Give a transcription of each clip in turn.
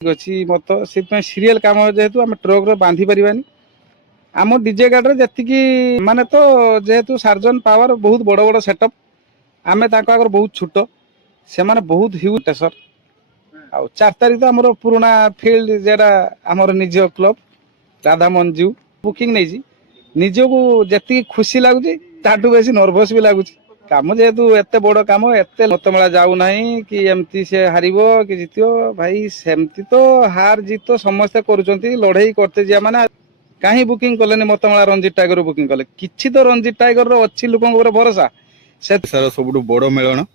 अच्छी मत से सीरियल कम जेहेतु आम ट्रक रे बांधी पारानी आम डीजे गाड़ी जी माने तो जेहेतु सार्जन पावर बहुत बड़ बड़ सेटअप आम आगर बहुत छुट से माने बहुत ह्यूज टेसर आ 4 तारीख तो आम पुराना फिल्ड जेरा आम निज क्लब राधा मंजू बुकिंग नहीं निजको जी खुशी लगुच ताठू बेसी नर्भस भी लगुच कम जेहेतु एत बड़ कम एत मतमेला जाऊना कि एमती से हार कि जित भाई सेमती तो हार जीत तो समस्ते कर लड़े करते जा मैंने कहीं बुकिंग कले मतमेला रंजीत टाइगर बुकिंग कले कि तो रंजीत टाइगर अच्छी लोक भरोसा से सारा सब बड़ मेलन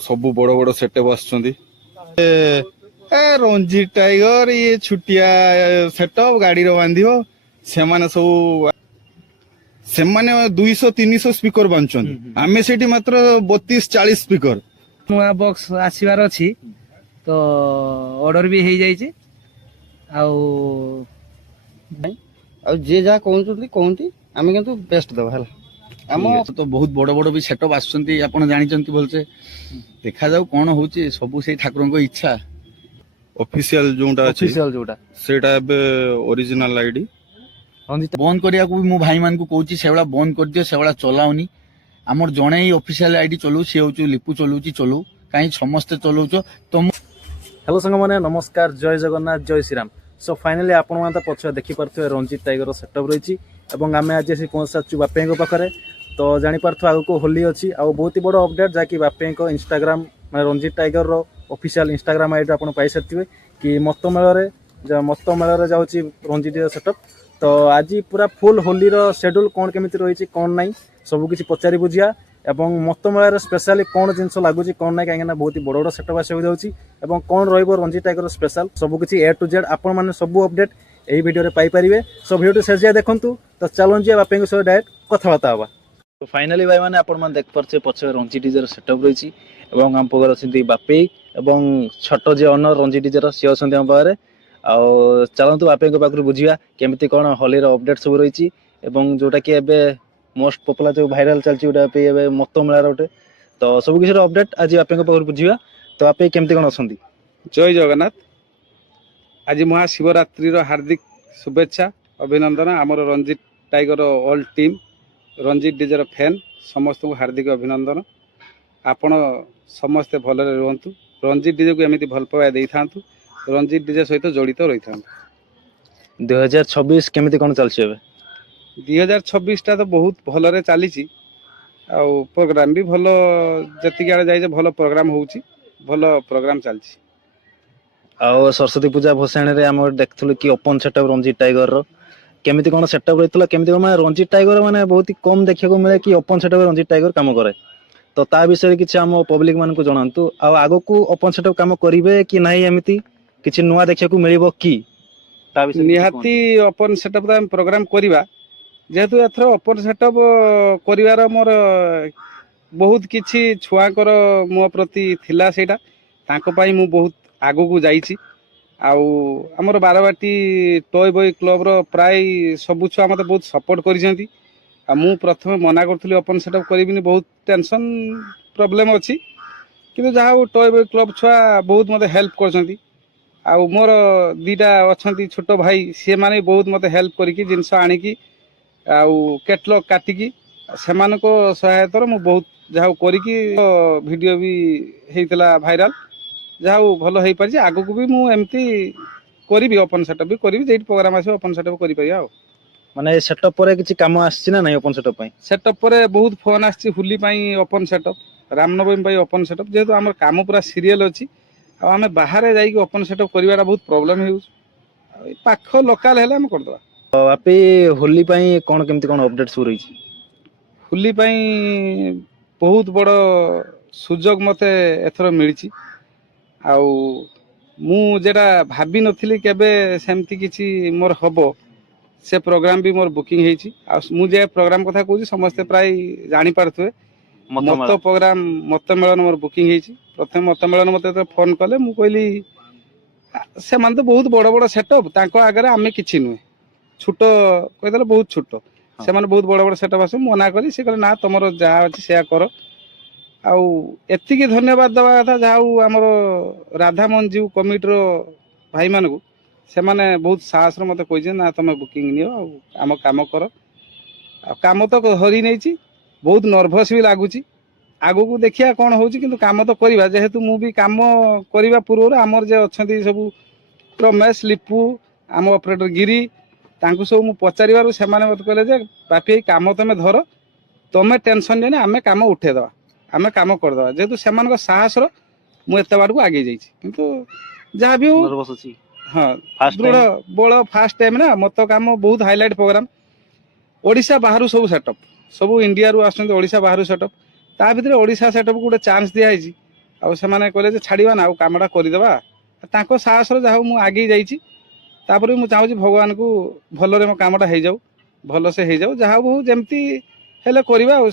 सब बड़ बड़ सेटअप आसुँच रंजीत टाइगर ये छुटिया सेटअप गाड़ी बांध से सब से 200-300 स्पीकर बांधुंट आम से मात्र 32-40 स्पीकर नुआ बॉक्स आसबार अच्छी तो ऑर्डर भी हो जाए जे जहाँ कहते आम कि बेस्ट दबा है आम तो बहुत बड़ बड़ भी सेटअप आसुँच आप जानते भलसे देखा जाऊ कौन हो सब से ठाकुर इच्छा ऑफिशियल जोटा सेटा ओरिजिनल आईडी बंद करिया को मु भाई मान को कहूची सेवला बंद कर दियो सेवला चलाउनी हमर जणे ही ऑफिशियल आईडी चलू से होचु लिपु चलूची चलू काई समस्त चलौचो तो हेलो संग माने नमस्कार जय जगन्नाथ जय श्री राम सो फाइनली आपण माने पछ देखि परथु रंजीत टाइगर सेटअप रहिछि एवं आमे आज से पहुंच साचु बापे को पाखरे तो जानि परथु आगु को होली अछि आ बहुत ही बड़ अपडेट जाकि बापे को इंस्टाग्राम माने रंजीत टाइगर रो ऑफिशियल इंस्टाग्राम आईडी आपण पाई सकथिबे कि मत मेला रे जाउछि रंजीत सेटअप तो आज पूरा फुल होली रो शेड्यूल कौन केमिति रही कौन नाई सब किसी पचारि बुझिया एवं मत मेलार स्पेशली कौन जिनस लगुच कौन ना कहीं बहुत ही बड़ बड़ सेटअप आसक जाऊँगी कौन रंजीत टाइगर स्पेशल सब किसी ए टू जेड आपण मैंने सब अपडेट यही वीडियो पाई पारे सो वीडियो शेष जाए देखूँ तो चलुँ बापे सह डायरेक्ट कथबार्ता हाँ तो फाइनाली भाई मैंने आप देख पारे पचे रंजीत डीजे सेटअप रही आम पाखे अच्छे बापे और छोट जे ओनर रंजीत डीजे सी अच्छा आम पाखे आउ चलतु बापे पाखु बुझा केमती कौन होली अपडेट सब रही जोटा कि एवं मोस्ट पपुलर जो भाइराल चलती मत मेलार गोटे तो सब किसी अपडेट आज बापे पाखु बुझा तो बापे केमती कौन अच्छा जय जगन्नाथ आज महाशिवरात्रि हार्दिक शुभेच्छा अभिनंदन आमर Ranjit tiger all team Ranjit डीजर फैन समस्त को हार्दिक अभिनंदन आपण समस्ते भलरे रुहतु रंजीत डीजे को एमती भल पाया दे था रंजीत डीजे सहित जड़ित रही था 2026 केमती कौन चलछि 2026 टा तो बहुत भलरे चली प्रोग्राम भी भल जी आड़े जाए भल प्रोग्राम होउछि भल प्रोग्राम चलछि आउ सरस्वती पूजा भसाणी रे हम देखथुल कि ओपन सेटअप रंजीत टाइगर रो केमिति कोन सेटअप रहितला केमिति माने रंजीत टाइगर माने बहुत ही कम देखिया को मिले कि ओपन सेटअप रंजीत टाइगर काम करे तो ता विषय किछि हम पब्लिक मान को जणांतु आ आगो को ओपन सेटअप काम करिवे कि नाही एमिति किछि नुवा देखिया को मिलिबो कि ता विषय निहाती ओपन सेटअप दा प्रोग्राम करिवा जेहेतु एथर ओपन सेटअप करिवार मोर बहुत किछि छुआकर मो प्रति थिला सेटा तांको पाई मु बहुत आगो को जाइछि आउ हमर बारवाटी टॉय बॉय क्लब रो प्राय सब छुआ मते बहुत सपोर्ट करिसेंती आ मु प्रथम मना करथली ओपन सेटअप करिबिनी बहुत टेंशन प्रॉब्लम अछि किंतु जहा टॉय बॉय क्लब छुआ बहुत मते हेल्प करसेंती आउ मोर दीटा अछंती छोट भाई से माने बहुत मते हेल्प करिकि जिंस आनिकी आउ कैटलॉग काटिकी सेमानको सहायतार मु बहुत जहा करिकि वीडियो भी हेइतला भाइराल जहा भल हो पारि आगु को भी मु एमती करी ओपन सेटअप भी करी जे प्रोग्राम आसे ओपन सेटअप करी पारिया माने सेटअप परे किछि काम आछि ना नै ओपन सेटअप पई सेटअप परे बहुत फोन आछि हुली पई ओपन सेटअप रामनवमी पई ओपन सेटअप जेहेतु हमर काम पूरा सीरियल अछि आ हमें बाहर जाई ओपन सेटअप करिवाटा बहुत प्रॉब्लम हेउ पाख लोकल हेले हम कर दवा तो आपे होली पई कोन केमती कोन अपडेट सुर रही होली पई बहुत बड़ सुजोग मते एथरो मिलिछि आउ मु जेटा भाबी नथिली केबे सेमती किछि मोर हबो से प्रोग्राम भी मोर बुकिंग हेछि आ मु जे प्रोग्राम कथा कहूछि समस्त प्राय जानि पारथुए मत प्रोग्राम मत मेलन मोर बुकिंग हेछि प्रथम मत मेलन मते तो फोन कले मु कहली से मान तो बहुत बड़ बड़ सेटअप तांको आगरे आमे किछि नुए छोट कहदले बहुत छोट से माने बहुत बड़ बड़ सेटअप आसे मना करी से कहले ना तमरो जहा अछि सेया करो ଆଉ ଏତିକି ଧନ୍ୟବାଦ ଦେବା କଥା ଯାହା ହଉ ଆମର ରାଧାମୋହନ ଜୀଉ କମିଟିର ଭାଇମାନଙ୍କୁ ସେମାନେ ବହୁତ ସାହସରେ ମୋତେ କହିଛନ୍ତି ନା ତମେ ବୁକିଂ ନିଅ ଆଉ ଆମ କାମ କର। ଆଉ କାମ ତ ହରି ନେଇଛି, ବହୁତ ନର୍ଭସ୍ ବି ଲାଗୁଛି। ଆଗକୁ ଦେଖିବା କ'ଣ ହେଉଛି, କିନ୍ତୁ କାମ ତ କରିବା। ଯେହେତୁ ମୁଁ ବି କାମ କରିବା ପୂର୍ବରୁ ଆମର ଯେ ଅଛନ୍ତି ସବୁ ରମେଶ, ଲିପୁ, ଆମ ଅପରେଟର ଗିରି, ତାଙ୍କୁ ସବୁ ମୁଁ ପଚାରିବାରୁ ସେମାନେ ମୋତେ କହିଲେ ଯେ ବାପି ଏଇ କାମ ତମେ ଧର, ତମେ ଟେନସନ୍ ନିଅନି, ଆମେ କାମ ଉଠେଇଦେବା, ଆମେ କାମ କରିଦେବା। ଯେହେତୁ ସେମାନଙ୍କ ସାହସର ମୁଁ ଏତେ ବାଟକୁ ଆଗେଇ ଯାଇଛି। କିନ୍ତୁ ଯାହା ବି ହଉ ନର୍ଭସ୍ ଅଛି ହଁ First ଦୃଢ଼ ବଳ ଫାଷ୍ଟ ଟାଇମ୍ ନା, ମତ କାମ ବହୁତ ହାଇଲାଇଟ୍ ପ୍ରୋଗ୍ରାମ। ଓଡ଼ିଶା ବାହାରୁ ସବୁ ସେଟଅପ୍, ସବୁ ଇଣ୍ଡିଆରୁ ଆସୁଛନ୍ତି ଓଡ଼ିଶା ବାହାରୁ ସେଟଅପ୍। ତା ଭିତରେ ଓଡ଼ିଶା ସେଟଅପ୍କୁ ଗୋଟେ ଚାନ୍ସ ଦିଆହେଇଛି। ଆଉ ସେମାନେ କହିଲେ ଯେ ଛାଡ଼ିବା ନା, ଆଉ କାମଟା କରିଦେବା। ତାଙ୍କ ସାହସର ଯାହା ହଉ ମୁଁ ଆଗେଇ ଯାଇଛି। ତାପରେ ମୁଁ ଚାହୁଁଛି ଭଗବାନଙ୍କୁ ଭଲରେ ମୋ କାମଟା ହେଇଯାଉ, ଭଲସେ ହେଇଯାଉ। ଯାହା ହଉ ଯେମିତି ହେଲେ କରିବା, ଆଉ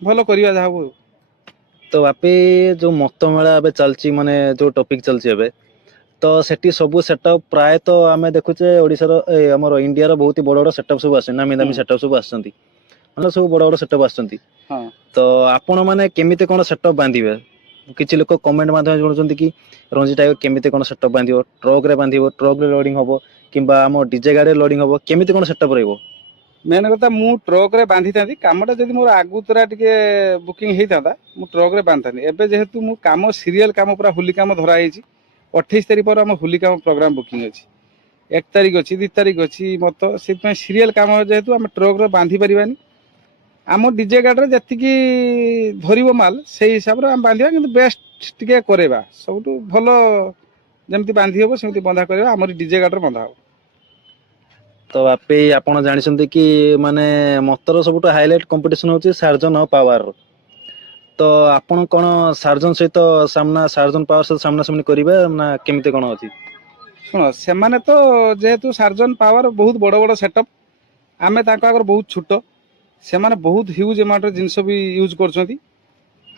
ଭଲ କରିବା ଯାହା ହଉ। ତ ବାପି ଯୋଉ ମତ ମେଳା ଏବେ ଚାଲିଛି, ମାନେ ଯୋଉ ଟପିକ ଚାଲିଛି ଏବେ, ତ ସେଠି ସବୁ ସେଟଅପ୍ ପ୍ରାୟତଃ ଆମେ ଦେଖୁଛେ ଓଡ଼ିଶାର ଆମର ଇଣ୍ଡିଆର ବହୁତ ବଡ଼ ବଡ଼ ସେଟଅପ୍ ସବୁ ଆସୁଛନ୍ତି, ନାମୀ ଦାମୀ ସେଟଅପ୍ ସବୁ ଆସୁଛନ୍ତି, ମାନେ ସବୁ ବଡ଼ ବଡ଼ ସେଟଅପ୍ ଆସୁଛନ୍ତି। ହଁ ତ ଆପଣ ମାନେ କେମିତି କ'ଣ ସେଟଅପ୍ ବାନ୍ଧିବେ? କିଛି ଲୋକ କମେଣ୍ଟ ମାଧ୍ୟମରେ ଜଣାଉଛନ୍ତି କି ରଞ୍ଜି ଟାଇଗର କେମିତି କ'ଣ ସେଟଅପ୍ ବାନ୍ଧିବ, ଟ୍ରକରେ ବାନ୍ଧିବ, ଟ୍ରକରେ ଲୋଡିଂ ହବ କିମ୍ବା ଆମ ଡିଜେ ଗାଡ଼ିରେ ଲୋଡିଂ ହବ, କେମିତି କ'ଣ ସେଟଅପ୍ ରହିବ? ମେନ୍ କଥା ମୁଁ ଟ୍ରକରେ ବାନ୍ଧିଥାନ୍ତି। କାମଟା ଯଦି ମୋର ଆଗୁତୁରା ଟିକେ ବୁକିଂ ହେଇଥାନ୍ତା ମୁଁ ଟ୍ରକରେ ବାନ୍ଧିଥାନ୍ତି। ଏବେ ଯେହେତୁ ମୁଁ କାମ ସିରିଏଲ୍ କାମ ପୁରା ହୋଲି କାମ ଧରା ହେଇଛି, 28 ତାରିଖ ପରେ ଆମ ହୋଲି କାମ ପ୍ରୋଗ୍ରାମ ବୁକିଂ ଅଛି, 1 ତାରିଖ ଅଛି, 2 ତାରିଖ ଅଛି ମତ। ସେଥିପାଇଁ ସିରିଏଲ୍ କାମ ଯେହେତୁ ଆମେ ଟ୍ରକରେ ବାନ୍ଧି ପାରିବାନି। ଆମ ଡିଜେ ଗାଡ଼ିରେ ଯେତିକି ଧରିବ ମାଲ ସେଇ ହିସାବରେ ଆମେ ବାନ୍ଧିବା, କିନ୍ତୁ ବେଷ୍ଟ ଟିକେ କରେଇବା। ସବୁଠୁ ଭଲ ଯେମିତି ବାନ୍ଧି ହେବ ସେମିତି ବନ୍ଧା କରିବା, ଆମର ଡିଜେ ଗାଡ଼ିରେ ବନ୍ଧା ହେବ। ତ ବାପି ଆପଣ ଜାଣିଛନ୍ତି କି ମାନେ ମତର ସବୁଠୁ ହାଇଲାଇଟ୍ କମ୍ପିଟିସନ ହଉଛି ସାର୍ଜନ ଆଉ ପାୱାର। ତ ଆପଣ କ'ଣ ସାର୍ଜନ ସହିତ ସାର୍ଜନ ପାୱାର ସହିତ ସାମ୍ନା ସାମ୍ନି କରିବେ ନା କେମିତି କ'ଣ ଅଛି? ଶୁଣ, ସେମାନେ ତ ଯେହେତୁ ସାର୍ଜନ ପାୱାର ବହୁତ ବଡ଼ ବଡ଼ ସେଟଅପ୍, ଆମେ ତାଙ୍କ ଆଗରେ ବହୁତ ଛୋଟ। ସେମାନେ ବହୁତ ହ୍ୟୁଜ୍ ଆମାଉଣ୍ଟର ଜିନିଷ ବି ୟୁଜ୍ କରୁଛନ୍ତି।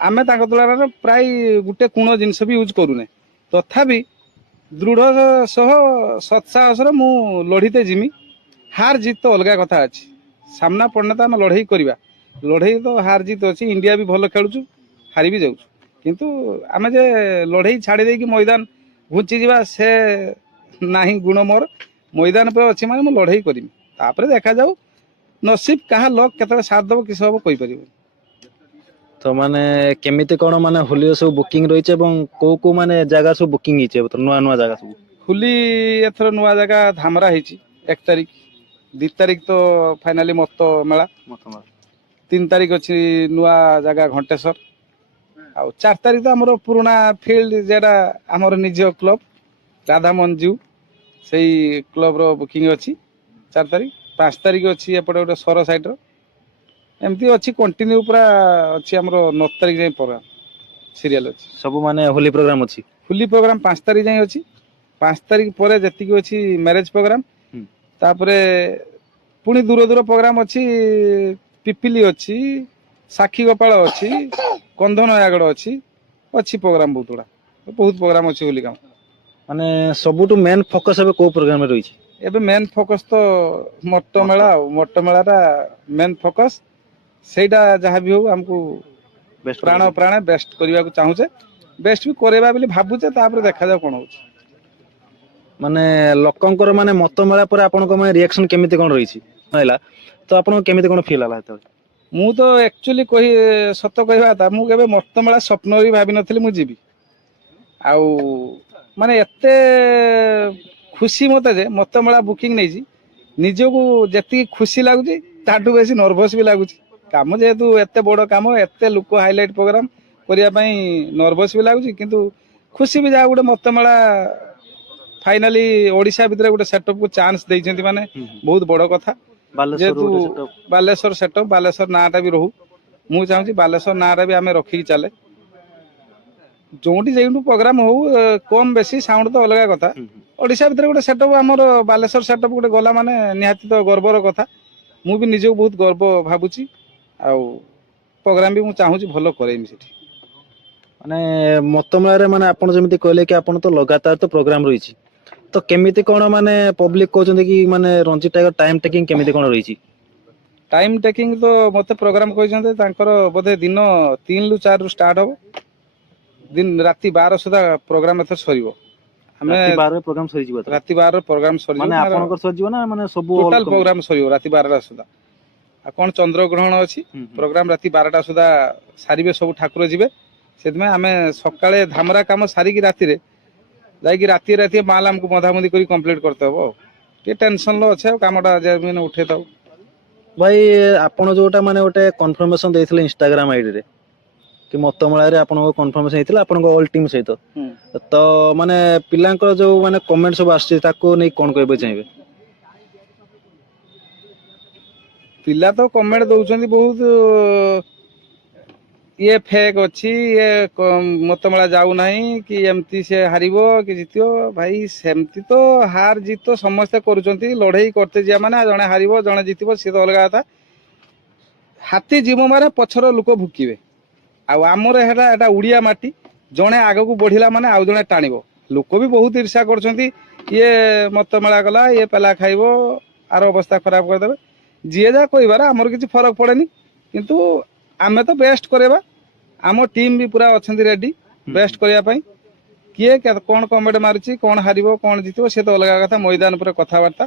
ଆମେ ତାଙ୍କ ତୁଳନାରେ ପ୍ରାୟ ଗୋଟେ କୋଣ ଜିନିଷ ବି ୟୁଜ୍ କରୁନେ। ତଥାପି ଦୃଢ଼ ସହ ସତ୍ସାହସର ମୁଁ ଲଢ଼ିତେ ଯିମି। ହାର ଜିତ୍ ତ ଅଲଗା କଥା ଅଛି, ସାମ୍ନା ପଡ଼ିଲେ ତ ଆମେ ଲଢ଼େଇ କରିବା। ଲଢ଼େଇ ତ ହାର ଜିତ୍ ଅଛି, ଇଣ୍ଡିଆ ବି ଭଲ ଖେଳୁଛୁ, ହାରି ବି ଯାଉଛୁ। କିନ୍ତୁ ଆମେ ଯେ ଲଢ଼େଇ ଛାଡ଼ି ଦେଇକି ମଇଦାନ ଘୁଞ୍ଚିଯିବା, ସେ ନାହିଁ ଗୁଣ ମୋର। ମଇଦାନ ଉପରେ ଅଛି ମାନେ ମୁଁ ଲଢ଼େଇ କରିବି। ତାପରେ ଦେଖାଯାଉ ନସିବ କାହା ଲକ୍ କେତେବେଳେ ସାଥ ଦେବ, କିସ ହେବ କହିପାରିବନି। ତ ମାନେ କେମିତି କ'ଣ ମାନେ ହୋଲିର ସବୁ ବୁକିଂ ରହିଛି ଏବଂ କୋଉ କୋଉ ମାନେ ଜାଗା ସବୁ ବୁକିଂ ହେଇଛି ଏବେ ନୂଆ ନୂଆ ଜାଗା ସବୁ? ହୋଲି ଏଥର ନୂଆ ଜାଗା ଧାମରା ହେଇଛି 1 ତାରିଖ, 2 ତାରିଖ ତ ଫାଇନାଲି ମତ ମେଳା, 3 ତାରିଖ ଅଛି ନୂଆ ଜାଗା ଘଣ୍ଟେଶ୍ୱର, ଆଉ 4 ତାରିଖ ତ ଆମର ପୁରୁଣା ଫିଲ୍ଡ ଯେଟା ଆମର ନିଜ କ୍ଲବ ରାଧାମୋହନ ଜୀଉ, ସେଇ କ୍ଲବର ବୁକିଂ ଅଛି 4 ତାରିଖ। 5 ତାରିଖ ଅଛି ଏପଟେ ଗୋଟେ ସର ସାଇଡ଼ର। ଏମିତି ଅଛି କଣ୍ଟିନ୍ୟୁ ପୁରା ଅଛି ଆମର 9 ତାରିଖ ଯାଏଁ ପ୍ରୋଗ୍ରାମ ସିରିଏଲ୍ ଅଛି। ସବୁ ମାନେ ହୋଲି ପ୍ରୋଗ୍ରାମ ଅଛି? ହୋଲି ପ୍ରୋଗ୍ରାମ 5 ତାରିଖ ଯାଏଁ ଅଛି। 5 ତାରିଖ ପରେ ଯେତିକି ଅଛି ମ୍ୟାରେଜ ପ୍ରୋଗ୍ରାମ, ତାପରେ ପୁଣି ଦୂର ଦୂର ପ୍ରୋଗ୍ରାମ ଅଛି। ପିପିଲି ଅଛି, ସାକ୍ଷୀ ଗୋପାଳ ଅଛି, କନ୍ଧ ନୟାଗଡ଼ ଅଛି, ଅଛି ପ୍ରୋଗ୍ରାମ ବହୁତ ଗୁଡ଼ା, ବହୁତ ପ୍ରୋଗ୍ରାମ ଅଛି ହୋଲି କାମ। ମାନେ ସବୁଠୁ ମେନ୍ ଫୋକସ୍ ଏବେ କୋଉ ପ୍ରୋଗ୍ରାମରେ ରହିଛି? ଏବେ ମେନ୍ ଫୋକସ୍ ତ ମଟ ମେଳା, ଆଉ ମଟ ମେଳାଟା ମେନ୍ ଫୋକସ୍। ସେଇଟା ଯାହା ବି ହଉ ଆମକୁ ପ୍ରାଣ ବେଷ୍ଟ କରିବାକୁ ଚାହୁଁଛେ, ବେଷ୍ଟ ବି କରେଇବା ବୋଲି ଭାବୁଛେ। ତାପରେ ଦେଖାଯାଉ କ'ଣ ହଉଛି। ମାନେ ଲୋକଙ୍କର ମାନେ ମତ ମେଳା ପରେ ଆପଣଙ୍କ ମାନେ ରିଆକ୍ସନ କେମିତି କ'ଣ ରହିଛି ହେଲା, ତ ଆପଣଙ୍କୁ କେମିତି କ'ଣ ଫିଲ୍ ହେଲା ସେତେବେଳେ? ମୁଁ ତ ଆକ୍ଚୁଆଲି ସତ କହିବା କଥା, ମୁଁ କେବେ ମର୍ତ୍ତମେଳା ସ୍ୱପ୍ନ ବି ଭାବିନଥିଲି ମୁଁ ଯିବି। ଆଉ ମାନେ ଏତେ ଖୁସି ମୋତେ ଯେ ମର୍ତ୍ତମେଳା ବୁକିଂ ନେଇଛି, ନିଜକୁ ଯେତିକି ଖୁସି ଲାଗୁଛି ତାଠୁ ବେଶୀ ନର୍ଭସ୍ ବି ଲାଗୁଛି। କାମ ଯେହେତୁ ଏତେ ବଡ଼ କାମ, ଏତେ ଲୋକ ହାଇଲାଇଟ୍ ପ୍ରୋଗ୍ରାମ କରିବା ପାଇଁ ନର୍ଭସ୍ ବି ଲାଗୁଛି, କିନ୍ତୁ ଖୁସି ବି ଯାହା ଗୋଟେ ମର୍ତ୍ତମେଳା ଫାଇନାଲି ଓଡ଼ିଶା ଭିତରେ ଗୋଟେ ସେଟଅପ୍କୁ ଚାନ୍ସ ଦେଇଛନ୍ତି, ମାନେ ବହୁତ ବଡ଼ କଥା। ଯେହେତୁ ବାଲେଶ୍ୱର ସେଟଅପ୍, ବାଲେଶ୍ୱର ନାଁଟା ବି ରହୁ। ମୁଁ ଚାହୁଁଛି ବାଲେଶ୍ୱର ନାଁଟା ବି ଆମେ ରଖିକି ଚାଲେ। ଯୋଉଠି ଯେଉଁଠୁ ପ୍ରୋଗ୍ରାମ ହଉ, କମ୍ ବେଶୀ ସାଉଣ୍ଡ ତ ଅଲଗା କଥା। ଓଡ଼ିଶା ଭିତରେ ଗୋଟେ ସେଟଅପ୍ ଆମର ବାଲେଶ୍ୱର ସେଟଅପ୍ ଗୋଟେ ଗଲା ମାନେ ନିହାତି ତ ଗର୍ବର କଥା। ମୁଁ ବି ନିଜକୁ ବହୁତ ଗର୍ବ ଭାବୁଛି, ଆଉ ପ୍ରୋଗ୍ରାମ ବି ମୁଁ ଚାହୁଁଛି ଭଲ କରେଇମି ସେଠି। ମାନେ ମତ ମେଳାରେ ମାନେ ଆପଣ ଯେମିତି କହିଲେ କି ଆପଣ ତ ଲଗାତାର ତ ପ୍ରୋଗ୍ରାମ ରହିଛି, ତ କେମିତି କ'ଣ ମାନେ ପବ୍ଲିକ କହୁଛନ୍ତି କି ମାନେ ରଞ୍ଜି ଟାଇଗର ଟାଇମ୍ ଟେକିଂ କେମିତି କ'ଣ ରହିଛି? टाइम टेकिंग तो मते प्रोग्राम कहते तांकर बोधे दिन 3 ରୁ 4 ରୁ स्टार्ट हो दिन राति 12 सुधा प्रोग्राम एथ सरीबो हमें राति 12 प्रोग्राम सरी जीव राति 12 प्रोग्राम सरीबो माने आपनकर सरी जीव ना माने सब टोटल प्रोग्राम सरीबो राति 12 सुधा आ कोन चंद्र ग्रहण अछि प्रोग्राम राति 12 सुधा सारिबे सब ठाकुर जीवे सेदमे हमें सकाळे धामरा काम सारी की राति रे जाई की राति राति माल हमको मधामुदी करी कंप्लीट करते हो के टेंशन लो अच्छे कामटा जेमिन उठे दो भाई आपण जोटा माने गोटे कन्फर्मेशन देथिले इंस्टाग्राम आईडी रे कि मतमळा रे आपनको कन्फर्मेशन हेतिला आपनको ऑल टीम सहित तो माने पिलांकर जो माने कमेंट सब आछि ताको नै कोन कहबे चाहिबे पिला तो कमेंट दउछंती बहुत ये फेक अच्छी ये मतमला जाऊ नहीं कि एमती से हारिबो कि जितियो भाई सेमती तो हार जीत तो समस्ते करूछंती लड़ाई करते जिया माने जणे हारिबो जणे जितिबो से तो अलगा था हाथी जीव मारे पछर लोक भुकिबे आ आमर हेटा एटा उड़िया माटी जणे आगो को बढ़िला माने आउ जणे टाणिबो लोक भी बहुत ईर्ष्या करछंती ये मतमला गला ये पेला खाइबो आर अवस्था खराब कर देबे जिए जा कहबार आमर किछि फरक पड़ेनी किंतु आमे तो बेस्ट करेबा आम टीम भी पूरा अच्छे रेडी बेस्ट करने किए कौन कमेंट मारुची कौन हारिबो कौन जितबो से तो अलग कथा मैदान पर कथबार्ता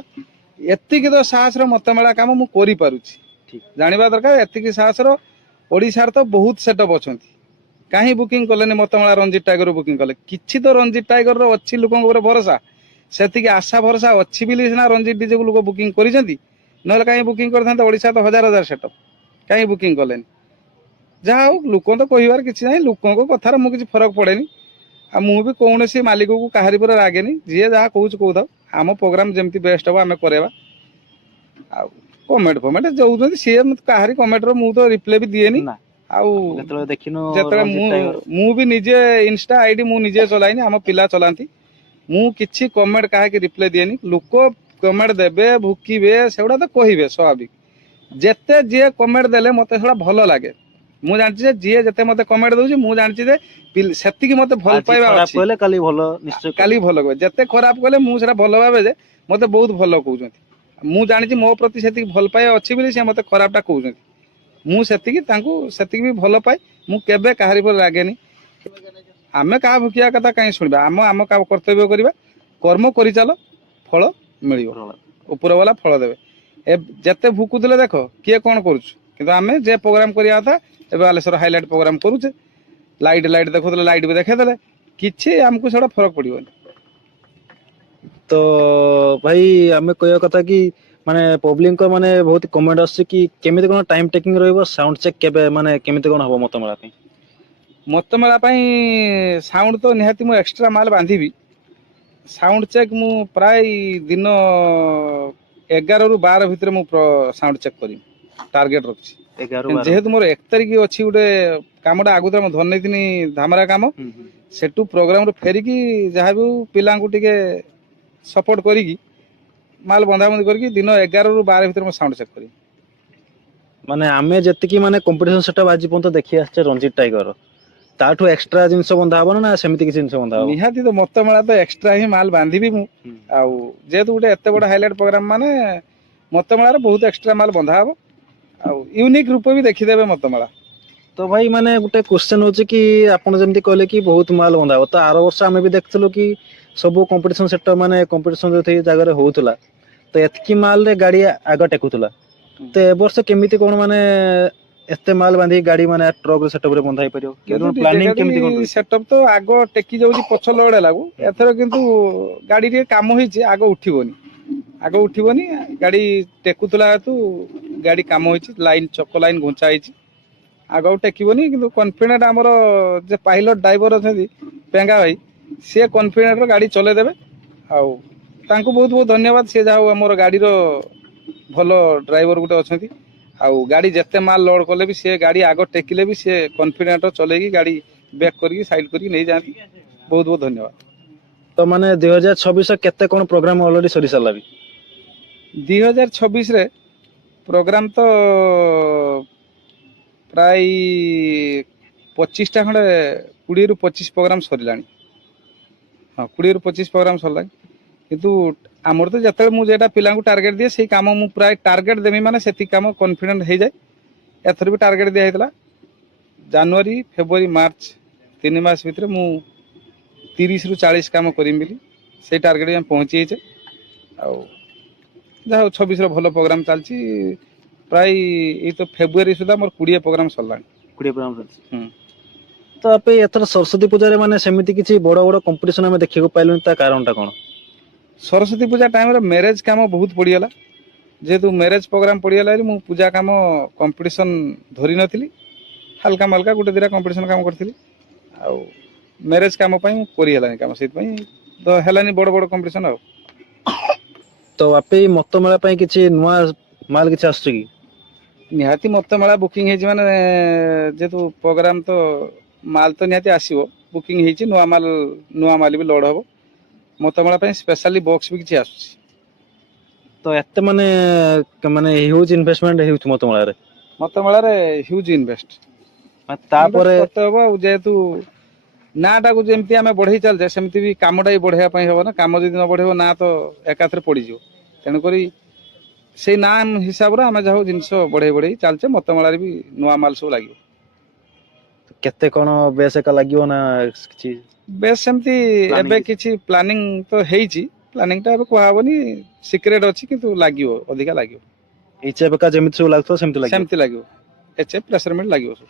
एतिक तो साहस मतमेला काम मु करि पारुची जानिबा दरकार एतिक साहस ओडिशार तो बहुत सेटअप अछंती काहे बुकिंग कलेनी मतमेला रंजीत टाइगर बुकिंग कले किछि तो रंजीत टाइगर रो अच्छी लोकन ऊपर भरोसा सेतिक आशा भरोसा अच्छी बिली सिना रंजीत डीजे को लोक बुकिंग करिसेंती नहले काहे बुकिंग करथांते ओडिशा तो हजार हजार सेटअप काहे बुकिंग कलेनी जहाँ हो लोक तो कहबार किसी ना लोक कथार मुझे किसी फरक पड़ेनी आ मु भी कौन सी मालिक को कहारी पर रागेनी जी जहाँ कौच कौ था आम प्रोग्राम जमती बेस्ट हम आम करवा कमेंट फमेंट जो सी कहारी कमेंट मु तो रिप्लाई भी दिएनी मु भी निजे इंस्टा आईडी मु निजे चलाइनी आम पिला चलाती मु किछि कमेंट कहा रिप्लाई दिएनी लोक कमेंट देबे भुकिबे सेगुड़ा तो कहबे स्वाभाविक जेते जी कमेंट देले मते सेगुड़ा भल लगे मु जानछि जे जते मते कमेंट दउछि मु जानछि जे सेति की मते भल पाइबा अछि कहले काली भलो निश्चय काली भल कहबे जते खराब कहले मु सेटा भल भाबे जे मते बहुत भल कहउछंती मु जानछि मो प्रति सेति भल पाइबा अछि बिली से मते खराबटा कहउछंती मु सेति की तांकू सेति भी भल पाइ मु केबे काहारी पर लागेनी आमे का भुकिया कथा काई सुनिबा आम का कर्तव्य करिबा कर्म करि चलो फल मिलिबो ऊपर वाला फल देबे जते भुकु देले देखो किए कोन करूछ किंतु आमे जे प्रोग्राम करिया था एबे बालेश्वर हाइलाइट प्रोग्राम करूचे लाइट लाइट देखो लाइट भी देखे देले किछि हमको सेडा फरक पड़िबोनी तो भाई आमे कहया कथा कि माने पब्लिक को माने बहुत कमेंट आछि कि केमिति कोन टाइम टेकिंग रहइबो साउंड चेक केबे माने केमिति कोन हबो मतमेला पई साउंड तो निहाती मु एक्स्ट्रा माल बांधीबी साउंड चेक मु प्राय दिन 11 ରୁ 12 भितर मु साउंड चेक करी टार्गेट रखछि जेहेतु मोर 1 तारिख अच्छी गोटे कमटा आगुत धरनी धामरा कम सेटू प्रोग्राम फेरिकी जहाँ भी पिला टिके सपोर्ट करी माल बंधाबंधी करके दिन 11 ରୁ 12 भितर साउंड चेक करी माने आमे जतिकी माने कंपटीशन सेटअप आज पन तो देखि आछे रंजीत टाइगर ताठू एक्स्ट्रा जिंस बंधा हबो ना सेमिति कि जिंस बंधा हबो निहाती तो मतमेला तो एक्स्ट्रा ही माल बांधीबी मु आ जेहेतु गोटे एते बड़ हाइलाइट प्रोग्राम माने मतमेला बहुत एक्स्ट्रा माल बंधा हबो यूनिक रूप भी देखीदेवे मतमेला तो भाई माने गोटे क्वेश्चन होची कि आपण जेमती कहले कि बहुत माल बंधा हो तो आर वर्ष आमे भी देखथलो कि सब कंपटीशन सेटअप माने कंपटीशन जो थी जगह रे होउतला तो एतकी माल रे गाड़ी आगा टेकुतला तो ए वर्ष केमिति कोन माने एते माल बांधी गाड़ी माने ट्रक सेटअप रे बंधाई परियो केनो प्लानिंग केमिति कोन सेटअप तो आगो टेकी जाउची पछ लड़े लागू एथर किंतु गाड़ी रे काम होईची आगो उठिबोनी गाड़ी टेकुतला हेतु गाड़ी काम होईची लाइन चक लाइन घुंचा होईची आगो टेकिबोनी किंतु कॉन्फिडेंट हमर जे पायलट ड्राइवर अछथि पेंगा भाई से कॉन्फिडेंट रो गाड़ी चले देबे आउ तांको बहुत बहुत धन्यवाद से जाओ हमर गाड़ी रो भलो ड्राइवर गुटे अछथि आउ गाड़ी जत्ते माल लोड कले भी से गाड़ी आगो टेकिले भी से कॉन्फिडेंट चलेगी गाड़ी बैक करके साइड करके नहीं जाती बहुत बहुत धन्यवाद तो माने 2026 केते कोन प्रोग्राम ऑलरेडी सरी सला भी 2026 रे प्रोग्राम तो प्राय 25 टा खंडे 20 ରୁ 25 प्रोग्राम सरिलानी हाँ 20 ରୁ 25 प्रोग्राम सरला କିନ୍ତୁ ଆମର ତ ଯେତେବେଳେ ମୁଁ ଯେଟା ପିଲାଙ୍କୁ ଟାର୍ଗେଟ ଦିଏ ସେଇ କାମ ମୁଁ ପ୍ରାୟ ଟାର୍ଗେଟ ଦେମି ମାନେ ସେତିକି କାମ କନଫିଡେଣ୍ଟ ହେଇଯାଏ। ଏଥର ବି ଟାର୍ଗେଟ ଦିଆ ହେଇଥିଲା ଜାନୁଆରୀ ଫେବୃଆରୀ ମାର୍ଚ୍ଚ 3 ମାସ ଭିତରେ ମୁଁ 30 ରୁ 40 କାମ କରିମି ବୋଲି ସେଇ ଟାର୍ଗେଟ ଆମେ ପହଞ୍ଚି ଯାଇଛେ। ଆଉ ଯାହା ହଉ 26 ର ଭଲ ପ୍ରୋଗ୍ରାମ ଚାଲିଛି। ପ୍ରାୟ ଏଇ ତ ଫେବୃଆରୀ ସୁଦ୍ଧା ମୋର 20 ପ୍ରୋଗ୍ରାମ ସରିଲାଣି। 20 ପ୍ରୋଗ୍ରାମ ଚାଲିଛି। ହୁଁ। ତ ଆପେ ଏଥର ସରସ୍ୱତୀ ପୂଜାରେ ମାନେ ସେମିତି କିଛି ବଡ ବଡ କମ୍ପିଟିସନ ଆମେ ଦେଖିବାକୁ ପାଇଲୁନି, ତା କାରଣଟା କଣ? ସରସ୍ୱତୀ ପୂଜା ଟାଇମରେ ମ୍ୟାରେଜ କାମ ବହୁତ ପଡ଼ିଗଲା। ଯେହେତୁ ମ୍ୟାରେଜ ପ୍ରୋଗ୍ରାମ ପଡ଼ିଗଲା ବୋଲି ମୁଁ ପୂଜା କାମ କମ୍ପିଟିସନ ଧରି ନଥିଲି। ହାଲକା ମାଲକା ଗୋଟେ ଦିଟା କମ୍ପିଟିସନ କାମ କରିଥିଲି। ଆଉ ମ୍ୟାରେଜ କାମ ପାଇଁ ମୁଁ କରିହେଲାନି କାମ, ସେଇଥିପାଇଁ ତ ହେଲାନି ବଡ଼ ବଡ଼ କମ୍ପିଟିସନ ଆଉ। ତ ଆପେ ମତ ମେଳା ପାଇଁ କିଛି ନୂଆ ମାଲ କିଛି ଆସୁଛି କି? ନିହାତି ମତ ମେଳା ବୁକିଂ ହେଇଛି ମାନେ ଯେହେତୁ ପ୍ରୋଗ୍ରାମ ତ ମାଲ ତ ନିହାତି ଆସିବ। ବୁକିଂ ହେଇଛି ନୂଆ ମାଲ ବି ଲୋଡ ହବ। ମତ ମେଳା ପାଇଁ ସ୍ପେଶାଲି ବକ୍ସ ବି କିଛି ଆସୁଛି। ତ ଏତେ ମାନେ ହ୍ୟୁଜ ଇନଭେଷ୍ଟମେଣ୍ଟ ହେଉଛି ମତ ମେଳାରେ। ମତ ମେଳାରେ ହ୍ୟୁଜ ଇନଭେଷ୍ଟ ତାପରେ କରତେ ହବ। ଆଉ ଯେହେତୁ ନା ଟାକୁ ଯେମିତି ଆମେ ବଢେଇ ଚାଲିଛେ ସେମିତି ବି କାମଟା ବି ବଢେଇବା ପାଇଁ ହବ ନା। କାମ ଯଦି ନ ବଢେଇବ ନା ତ ଏକାଥରେ ପଡିଯିବ। ତେଣୁକରି ସେଇ ନାଁ ହିସାବରେ ଆମେ ଯାହା ଜିନିଷ ବଢେଇ ବଢେଇ ଚାଲିଛେ। ମତ ମେଳାରେ ବି ନୂଆ ମାଲ ସବୁ ଲାଗିବ। କେତେ କଣ ବେଶ ଏକା ଲାଗିବ ନା କିଛି ବେଶ ସେମିତି Planning ଏବେ କିଛି? କିଛି ପ୍ଲାନିଂ ତ ହେଇଛି। ପ୍ଲାନିଂ ଟା ଏବେ କୁହାହବନି, ସିକ୍ରେଟ ଅଛି, କିନ୍ତୁ ଲାଗିବ, ଅଧିକା ଲାଗିବ। ଏଚଏଫ୍ ଏକା ଯେମିତି ସବୁ ଲାଗୁଥିବ ସେମିତି ଲାଗିବ। ଏଚଏଫ୍ ପ୍ରେସରମେଣ୍ଟ ଲାଗିବ ସବୁ।